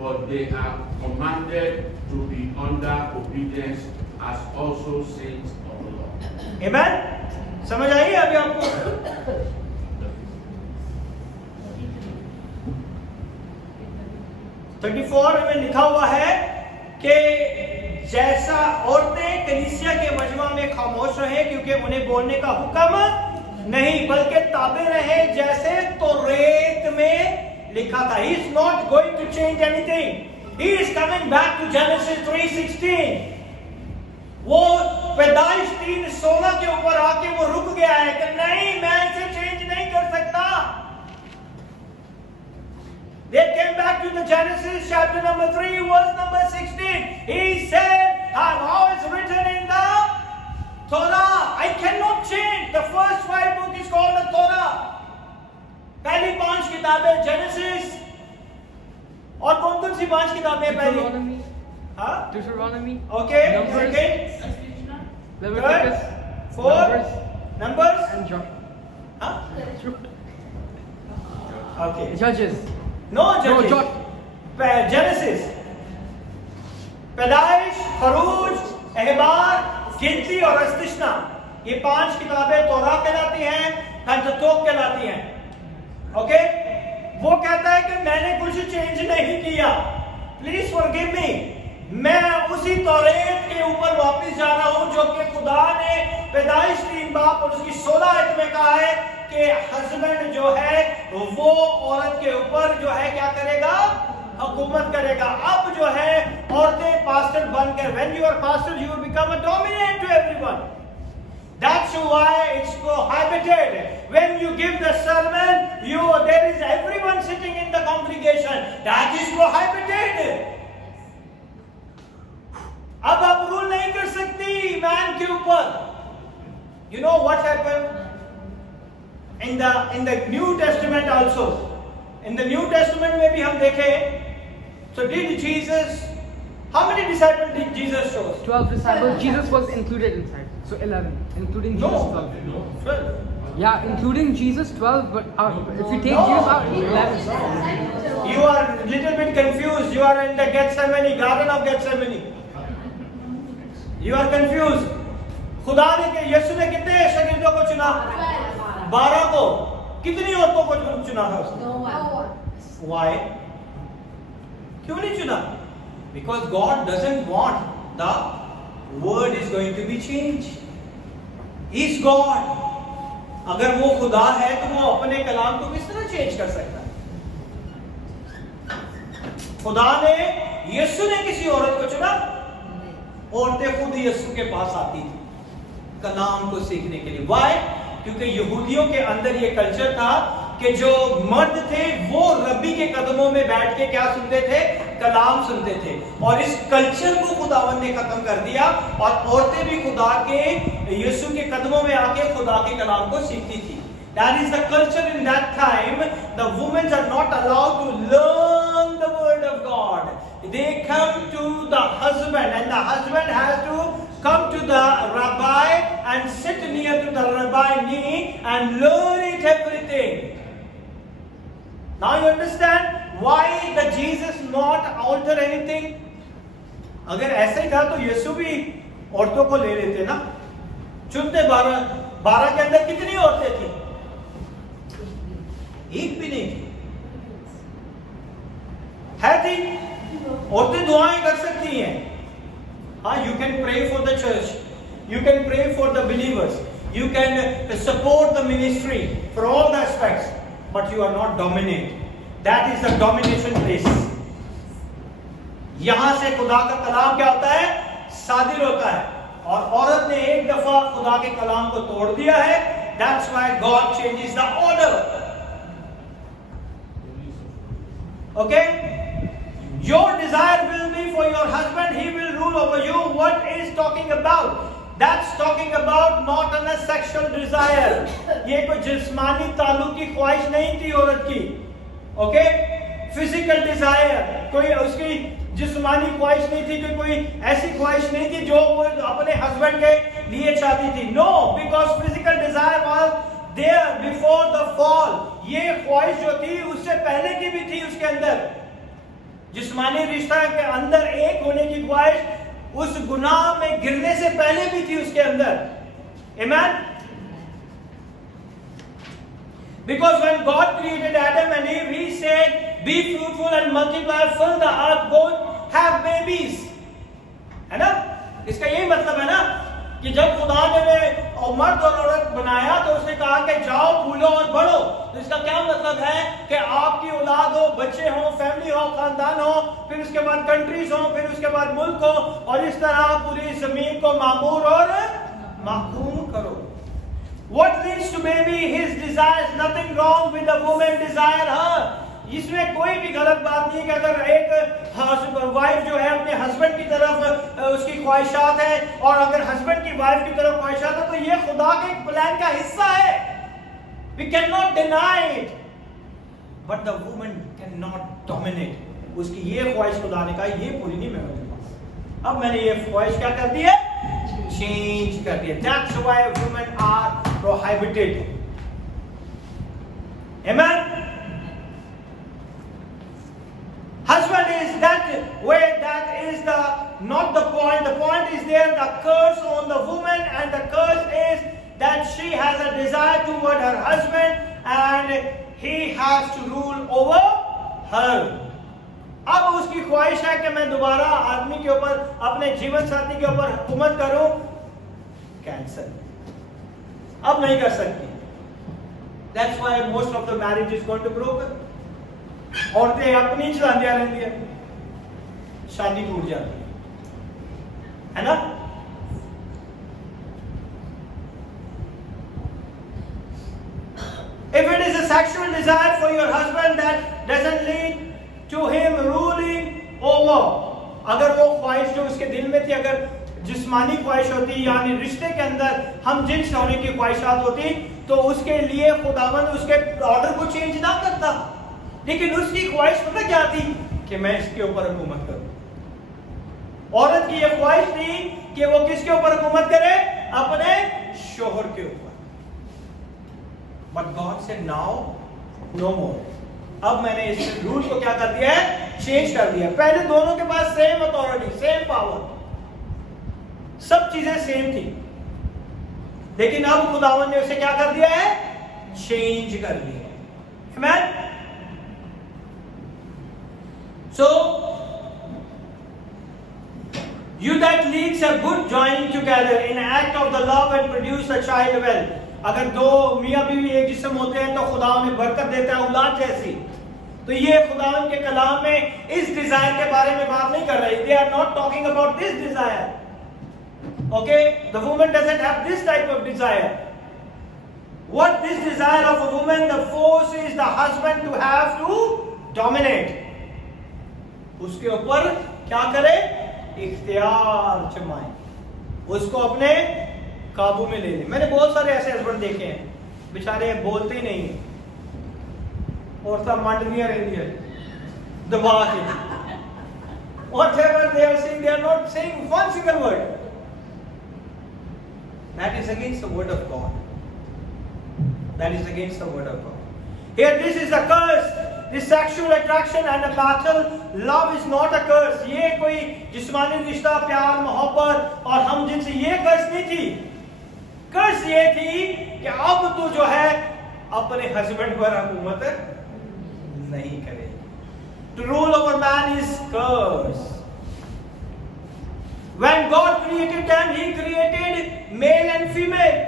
but they are commanded to be under obedience, as also saints of the Lord. Amen? समझ आई अभी आपको? 34 में लिखा हुआ है कि जैसा औरतें कलीसिया के मजमा में खामोश रहे क्योंकि उन्हें बोलने का हुक्म नहीं, बल्कि ताबे रहे जैसे तौरात में लिखा था. He is not going to change anything. He is coming back to Genesis 3:16. वो पैदाइश 3:16 के ऊपर आके वो रुक गया है कि नहीं, मैं इसे चेंज नहीं कर सकता. They came back to the Genesis chapter number 3 verse number 16. He said, how it's written in the Torah. I cannot change. The first 5 book is called the Torah. पहली 5 किताबें Genesis. और कौन सी 5 किताबें पहली? Deuteronomy. हाँ? Deuteronomy. Okay. Numbers. Second. Leviticus, Third, fourth, Numbers, and John. huh? Okay. Judges. No Judges. John. Genesis, पैदाइश, खरूज, एहबार, गिनती और अस्तिशना, ये 5 किताबें तौरा कहलाती हैं, पेंटातोक कहलाती हैं. ओके? वो कहता है कि मैंने कुछ चेंज नहीं किया. Please forgive me. मैं उसी तौरेत के ऊपर वापस जा रहा हूं जो कि खुदा ने पैदाइश 3 बाब और उसकी 16 आयत में कहा है कि हस्बैंड जो है वो औरत के ऊपर जो है क्या करेगा, हुकूमत करेगा. अब जो है औरतें पास्टर बनकर, when you are pastor you become a dominant to everyone. That's why it's prohibited. When you give the sermon, there is everyone sitting in the congregation. That is prohibited. अब आप रूल नहीं कर सकती man के ऊपर. You know what happened in the New Testament also. In the New Testament में भी हम देखें. So did Jesus? How many disciples did Jesus chose? 12 disciples. Jesus was included inside. So 11, including Jesus 12. No. 12. Yeah, including Jesus 12, but if you take No. Jesus out, 11. You are a little bit confused. You are in the Gethsemane, Garden of Gethsemane. You are confused. खुदा ने यीशु ने कितने शागिर्दों को चुना? 12 को. कितनी औरतों को चुना था उसने? Why? क्यों नहीं चुना? Because God doesn't want the word is going to be changed. He's God. अगर वो खुदा है तो वो अपने कलाम को किस तरह चेंज कर सकता है? खुदा ने, यीशु ने किसी औरत को चुना? औरतें खुद यीशु के पास आती थी कलाम को सीखने के लिए. Why? क्योंकि यहूदियों के अंदर ये कल्चर था कि जो मर्द थे वो रब्बी के कदमों में बैठ के क्या सुनते थे? कलाम सुनते थे. और इस कल्चर को खुदावन ने खत्म कर दिया और औरतें भी खुदा के, यीशु के कदमों में आके खुदा के कलाम को सीखती थी. That is the culture in that time. The women are not allowed to learn the word of God. They come to the husband and the husband has to come to the rabbi and sit near to the rabbi knee and learn it everything. Now you understand why the Jesus not alter anything? अगर ऐसे ही था तो यीशु भी औरतों को ले लेते ना. चुनते 12 के अंदर कितनी औरतें थी? एक भी नहीं थी. है थी? औरतें दुआएं कर सकती हैं. हाँ, you can pray for the church, you can pray for the believers, you can support the ministry for all the aspects, but you are not dominant. That is the domination place. यहां से खुदा का कलाम क्या होता है? सादिर होता है. और औरत ने एक दफा खुदा के कलाम को तोड़ दिया है. That's why God changes the order. Okay? Your desire will be for your husband, he will rule over you. What is talking about? That's talking about not a sexual desire. ये कोई जिस्मानी ताल्लुक की ख्वाहिश नहीं थी औरत की. Okay? Physical desire. कोई उसकी जिस्मानी ख्वाहिश नहीं थी कि कोई ऐसी ख्वाहिश नहीं थी जो वो अपने हस्बैंड के लिए चाहती थी. No, because physical desire was there before the fall. ये ख्वाहिश जो थी उससे पहले की भी थी उसके अंदर. जिस्मानी रिश्ता के अंदर एक होने की ख्वाहिश उस गुनाह में गिरने से पहले भी थी उसके अंदर. Amen? Because when God created Adam and Eve, He said, "Be fruitful and multiply, fill the earth, go have babies." है ना? इसका यही मतलब है ना कि जब खुदा ने मर्द और औरत बनाया तो उसने कहा कि जाओ फूलो और बढ़ो. तो इसका क्या मतलब है कि आपकी औलाद हो, बच्चे हो, फैमिली हो, खानदान हो, फिर उसके बाद कंट्रीज हो, फिर उसके बाद मुल्क हो, और इस तरह पूरी जमीन को मामूर और महकूम करो. What leads to baby? His desires. Nothing wrong with the woman desire her. इसमें कोई भी गलत बात नहीं है कि अगर एक वाइफ जो है अपने हस्बैंड की तरफ उसकी ख्वाहिशात है और अगर हस्बैंड की वाइफ की तरफ ख्वाहिशात है तो ये खुदा के प्लान का हिस्सा है. We cannot deny it, but the woman cannot dominate. उसकी ये ख्वाहिश खुदा ने कहा ये पूरी नहीं मैं करूंगा. अब मैंने ये ख्वाहिश क्या कर दी है? चेंज कर दिया. That's why women are prohibited. Amen. Husband is that way, that is the not the point. The point is there, the curse on the woman, and the curse is that she has a desire toward her husband and he has to rule over her. अब उसकी ख्वाहिश है कि मैं दोबारा आदमी के ऊपर, अपने जीवन साथी के ऊपर हुकूमत करूं. कैंसर, अब नहीं कर सकती. That's why most of the marriage is going to broken. औरतें अपनी चलांदियां रहती है, शादी टूट जाती है ना. If it is a sexual desire for your husband that doesn't lead to him ruling over, अगर वो ख्वाहिश जो उसके दिल में थी, अगर जिस्मानी ख्वाहिश होती, यानी रिश्ते के अंदर हम जिन्स होने की ख्वाहिशात होती, तो उसके लिए खुदावंद उसके ऑर्डर को चेंज ना करता. लेकिन उसकी ख्वाहिश पता क्या थी? कि मैं इसके ऊपर हुकूमत करूं. औरत की यह ख्वाहिश थी कि वो किसके ऊपर हुकूमत करे? अपने शोहर के ऊपर. बट गॉड से नाउ नो मोर. अब मैंने इस रूल को क्या कर दिया है? चेंज कर दिया. पहले दोनों के पास सेम अथॉरिटी, सेम पावर, सब चीजें सेम थी. लेकिन अब खुदावन ने उसे क्या कर दिया है? चेंज कर दिया. आमीन. So, you that leads a good joining together in act of the love and produce a child well. अगर दो मियाँ बीवी एक जिस्म होते हैं तो खुदा उन्हें बरकत देता है औलाद जैसी. तो ये खुदा के कलाम में इस डिजायर के बारे में बात नहीं कर रही. They are not talking about this desire. Okay, the woman doesn't have this type of desire. What this desire of a woman, the force is the husband to have to dominate. उसके ऊपर क्या करे? इख्तियार जमाए, उसको अपने काबू में ले ले. मैंने बहुत सारे ऐसे हस्बैंड देखे हैं, बेचारे बोलते ही नहीं है और सब मंडलियां रहती है दबा के. Whatever they are saying, they are not saying one single word. That is against the word of God. That is against the word of God. Here, this is the curse. This sexual attraction and a battle, love is not a curse. ये कोई जिस्मानी रिश्ता, प्यार, मोहब्बत और हम जिनसे ये कर्ज नहीं थी. कर्ज ये थी कि अब तू जो है अपने हस्बैंड पर हुकूमत नहीं करे. To rule over man is curse. When God created them, He created male and female.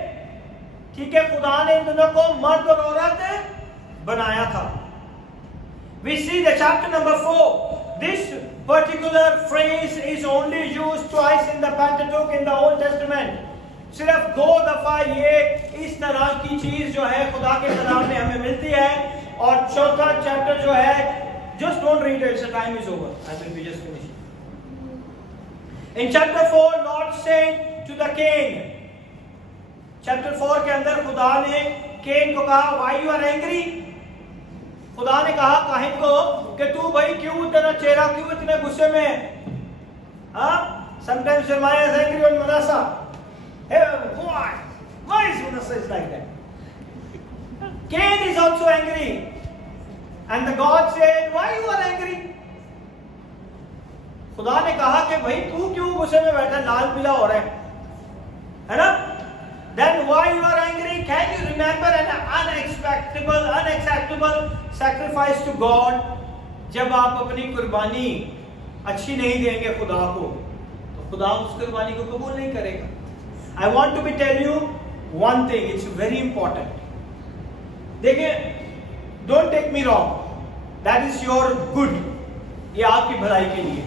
ठीक है, खुदा ने इन दोनों को मर्द और औरत बनाया था. We see the chapter number 4. This particular phrase is only used twice in the Pentateuch in the Old Testament. सिर्फ 2 दफा ये इस तरह की चीज जो है खुदा के कलाम में हमें मिलती है. और चौथा चैप्टर जो है, just don't read it, the time is over. I will be just finishing. In chapter 4, Lord said to the king. Chapter 4 के अंदर खुदा ने केन को कहा, why you are angry? खुदा ने कहा काहिन को कि तू भाई क्यों, तेरा चेहरा क्यों इतने गुस्से में है? Sometimes Jeremiah is angry on Manasseh. Hey, why is Manasseh is like that? Cain is also angry. And the God said, why you are angry? खुदा ने कहा कि भाई तू क्यों गुस्से में बैठा, लाल पीला हो रहा है ना? Then why you are angry? Can you remember an unacceptable sacrifice to God? जब आप अपनी कुर्बानी अच्छी नहीं देंगे खुदा को, तो खुदा उस कुर्बानी को कबूल नहीं करेगा. I want to be tell you one thing. It's very important. देखिए, don't take me wrong. That is your good. ये आपकी भलाई के लिए.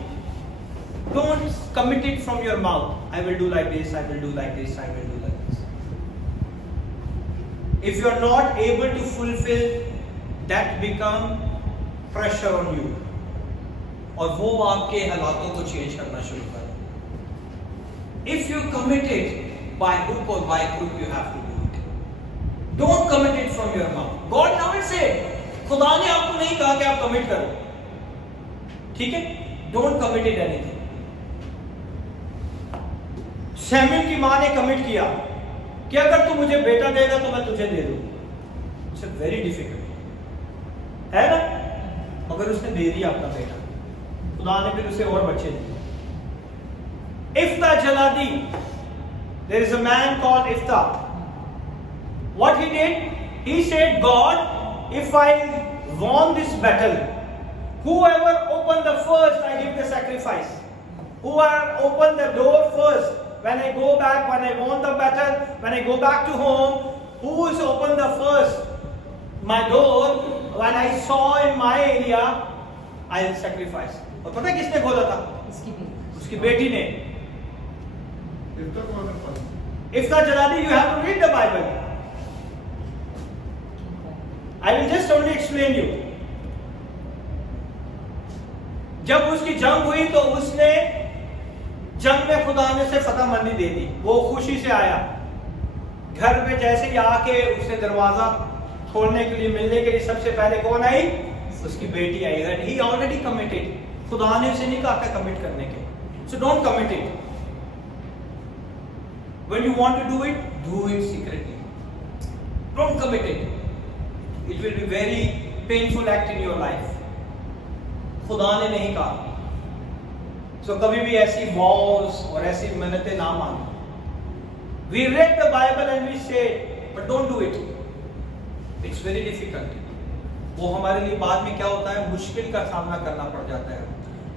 Don't commit it from your mouth. I will do like this. I will do like this. I will do like this. If you are not able to fulfill, that become pressure on you. और वो आपके हालातों को change करना शुरू कर. If you commit it, by hook or by crook you have to do it. Don't commit it from your mouth. God never said. खुदा ने आपको नहीं कहा कि आप commit करो. ठीक है? Don't commit it anything. Samuel की मां ने कमिट किया कि अगर तू मुझे बेटा देगा तो मैं तुझे दे दूं। इट्स वेरी डिफिकल्ट है ना, मगर उसने दे दिया अपना बेटा। खुदा ने फिर उसे और बच्चे दिए। इफ्ता जला दी। There is a man called Ifta. What he did? He said, God, if I won this battle, whoever opened the first, I give the sacrifice. Whoever opened the door first, when I go back, when I won the battle, when I go back to home, who is opened the first? My door, when I saw in my area, I'll sacrifice. और पता है किसने खोला था? उसकी बेटी ने। Ifta Jaladi, you have to read the Bible. I will just only explain you. जब उसकी जंग हुई तो उसने जंग में खुदा ने से फतहमंदी दे दी। वो खुशी से आया घर पे, जैसे ही आके उसने दरवाजा खोलने के लिए, मिलने के लिए सबसे पहले कौन आई? उसकी बेटी आई। He already committed. खुदा ने उसे नहीं कहा था कमिट करने के। So don't commit it. When you want to do it secretly. Don't commit it. It will be very painful act in your life. खुदा ने नहीं कहा। So कभी भी ऐसी vows और ऐसी मन्नतें ना मांगो। We read the Bible and we say, but don't do it. It's very difficult. वो हमारे लिए बाद में क्या होता है, मुश्किल का सामना करना पड़ जाता है।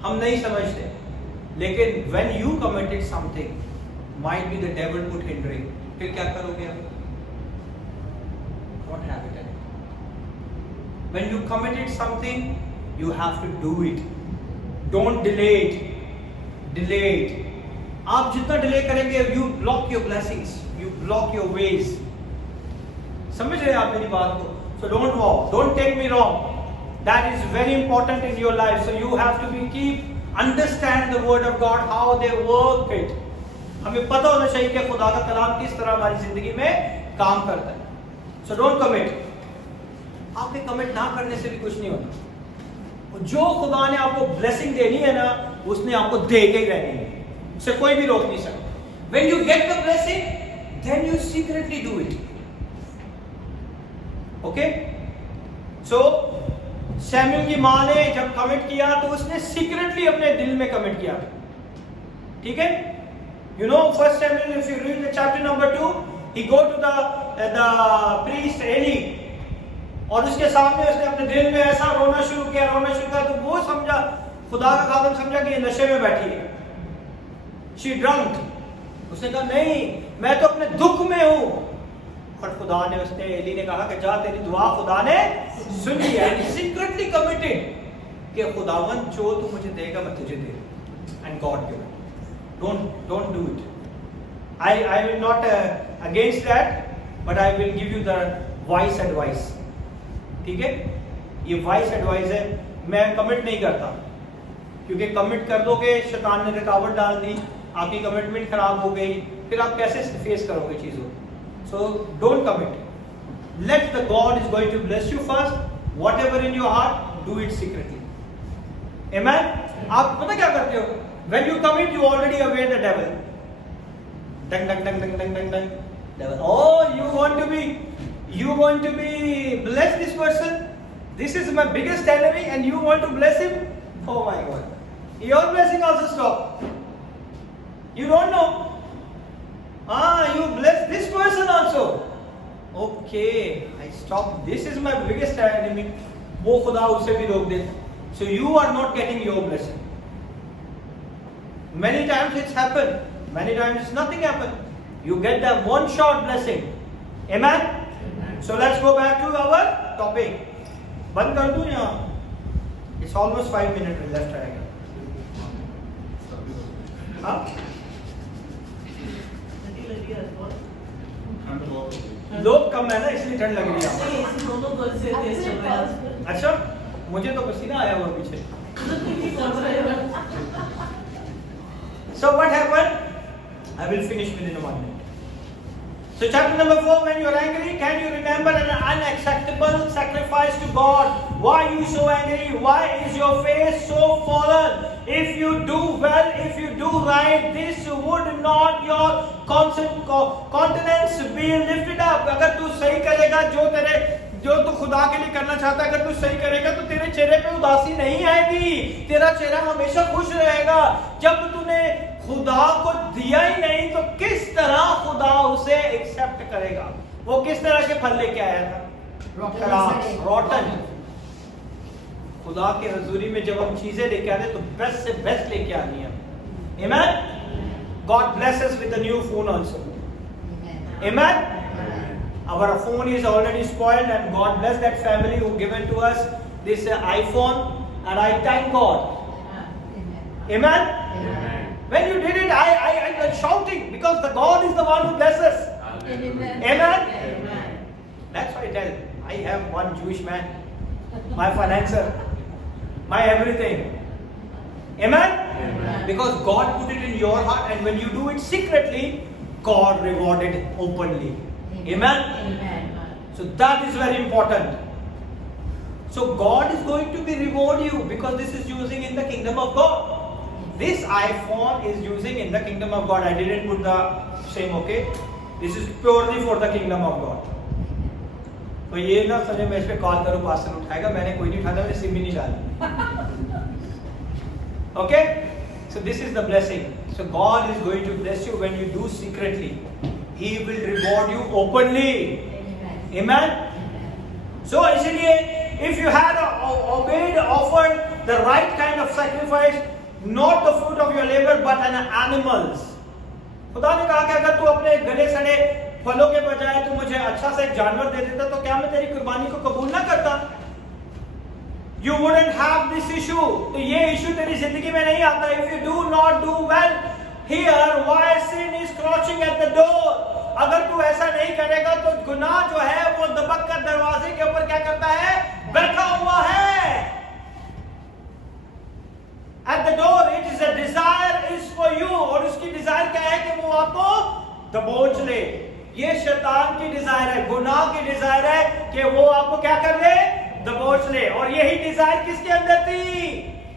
हम नहीं समझते, लेकिन when you committed something, might be the devil put hindering. फिर क्या करोगे आप? Don't have it anymore. When you committed something, you have to do it. Don't delay it. Delay it. आप जितना डिले करेंगे, you block your blessings. You block your ways. समझ रहे हैं आप मेरी बात को? So don't walk. Don't take me wrong. That is very important in your life. So you have to understand the word of God, how they work it. हमें पता होना चाहिए कि खुदा का कलाम किस तरह हमारी जिंदगी में काम करता है। So don't commit. आपके कमिट ना करने से भी कुछ नहीं होता। जो खुदा ने आपको ब्लेसिंग देनी है ना, उसने आपको दे के ही रहनी है, उसे कोई भी रोक नहीं सकता। When you get the blessing, then you secretly do it. Okay? So Samuel की मां ने जब कमिट किया तो उसने सीक्रेटली अपने दिल में कमिट किया। ठीक है? You know, 1 Samuel, if you read the chapter number 2, he go to the priest Eli, और उसके सामने उसने अपने दिल में ऐसा रोना शुरू किया, तो वो समझा, खुदा का खादम समझा कि ये नशे में बैठी है। She drunk. उसने कहा नहीं, मैं तो अपने दुख में हूँ। और खुदा ने एली ने कहा कि जा, तेरी दुआ खुदा ने सुन लिया। Secretly committed कि खुदावन जो तू मुझे देगा मैं तुझे दे दूँ। And God give it. Don't do it. I will not against that, but I will give you the wise advice. ठीक है? ये wise advice है। मैं कमिट नहीं करता, क्योंकि कमिट कर दोगे, शैतान ने रुकावट डाल दी, आपकी कमिटमेंट खराब हो गई, फिर आप कैसे फेस करोगे चीजों? So don't commit. Let the God is going to bless you first. Whatever in your heart, do it secretly. Amen? आप पता क्या करते हो? When you commit, you already aware the devil. Dang, dang, dang, dang, dang, dang, dang. Devil. Oh, you want to be bless this person? This is my biggest enemy, and you want to bless him? Oh my God! Your blessing also stop. You don't know. You bless this person also. Okay, I stop. This is my biggest enemy. वो खुदा उसे भी रोक देता. So you are not getting your blessing. Many times it's happened. Many times it's nothing happened. You get that one shot blessing. Amen? So let's go back to our topic. बंद कर दूं यहाँ? It's almost 5 minutes left रहेगा. हाँ? लोग कम है ना, इसलिए ठंड लग रही है। अच्छा, मुझे तो पसीना आया हुआ पीछे। So what happened? I will finish within 1 minute. So chapter number 4, when you are angry, can you remember an unacceptable sacrifice to God Why are you so angry? Why is your face so fallen? If you do well, if you do right, this would not your countenance be lifted up. अगर तू सही करेगा जो तू खुदा के लिए करना चाहता है, अगर तू सही करेगा तो तेरे चेहरे पे उदासी नहीं आएगी, तेरा चेहरा हमेशा खुश रहेगा। जब तूने खुदा को दिया ही नहीं तो किस तरह खुदा उसे एक्सेप्ट करेगा? वो किस तरह के फल लेके आया था? खराब, रॉटन। खुदा के हजूरी में जब हम चीजें लेके आते तो बेस्ट से बेस्ट लेके आनी है। Amen? God bless us with a new phone also. Amen? Our phone is already spoiled, and God bless that family who given to us this iPhone, and I thank God. Amen? When you did it, I was shouting because the God is the one who blesses us. Amen? That's why I tell. I have one Jewish man, my financer, my everything. Amen? Because God put it in your heart, and when you do it secretly, God rewarded it openly. Amen? So that is very important. So God is going to be reward you because this is using in the kingdom of God. This iPhone is using in the kingdom of God. I didn't put the same, okay? This is purely for the kingdom of God. तो ये ना समझे मैं इस पे call करूँ pastor उठाएगा, मैंने कोई नहीं उठाया, मैंने सिम ही नहीं डाली. Okay? So this is the blessing. So God is going to bless you when you do secretly. He will reward you openly. Amen? So इसलिए if you had obeyed, offered the right kind of sacrifice, not the fruit of your labor but an animals. खुदा ने कहा कि अगर तू अपने गले सड़े फलों के बजाय तू मुझे अच्छा सा एक जानवर दे देता तो क्या मैं तेरी कुर्बानी को कबूल ना करता? You wouldn't have this issue. तो ये issue तेरी जिंदगी में नहीं आता. If you do not do well here, why sin is crouching at the door? अगर तू ऐसा नहीं करेगा तो गुनाह जो है वो दबक कर दरवाजे के ऊपर क्या करता है? बैठा हुआ है. At the door, it is a desire is for you. और उसकी desire क्या है कि वो आपको दबोच ले. ये शैतान की desire है, गुनाह की desire है कि वो आपको क्या कर ले? दबोच ले. और यही डिजायर किसके अंदर थी?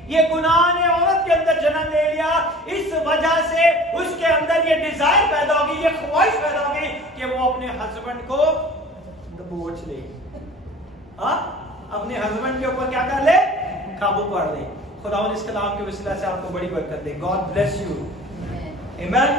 ये गुनाह ने औरत के अंदर जन्म ले लिया. इस वजह से उसके अंदर ये डिजायर पैदा होगी, ये ख्वाहिश पैदा होगी कि वो अपने हस्बैंड को दबोच ले. हाँ, अपने हस्बैंड के ऊपर क्या कर ले? काबू कर ले. खुदा इस कलाम के वसीला से आपको बड़ी बरकत दे. God bless you. आमीन.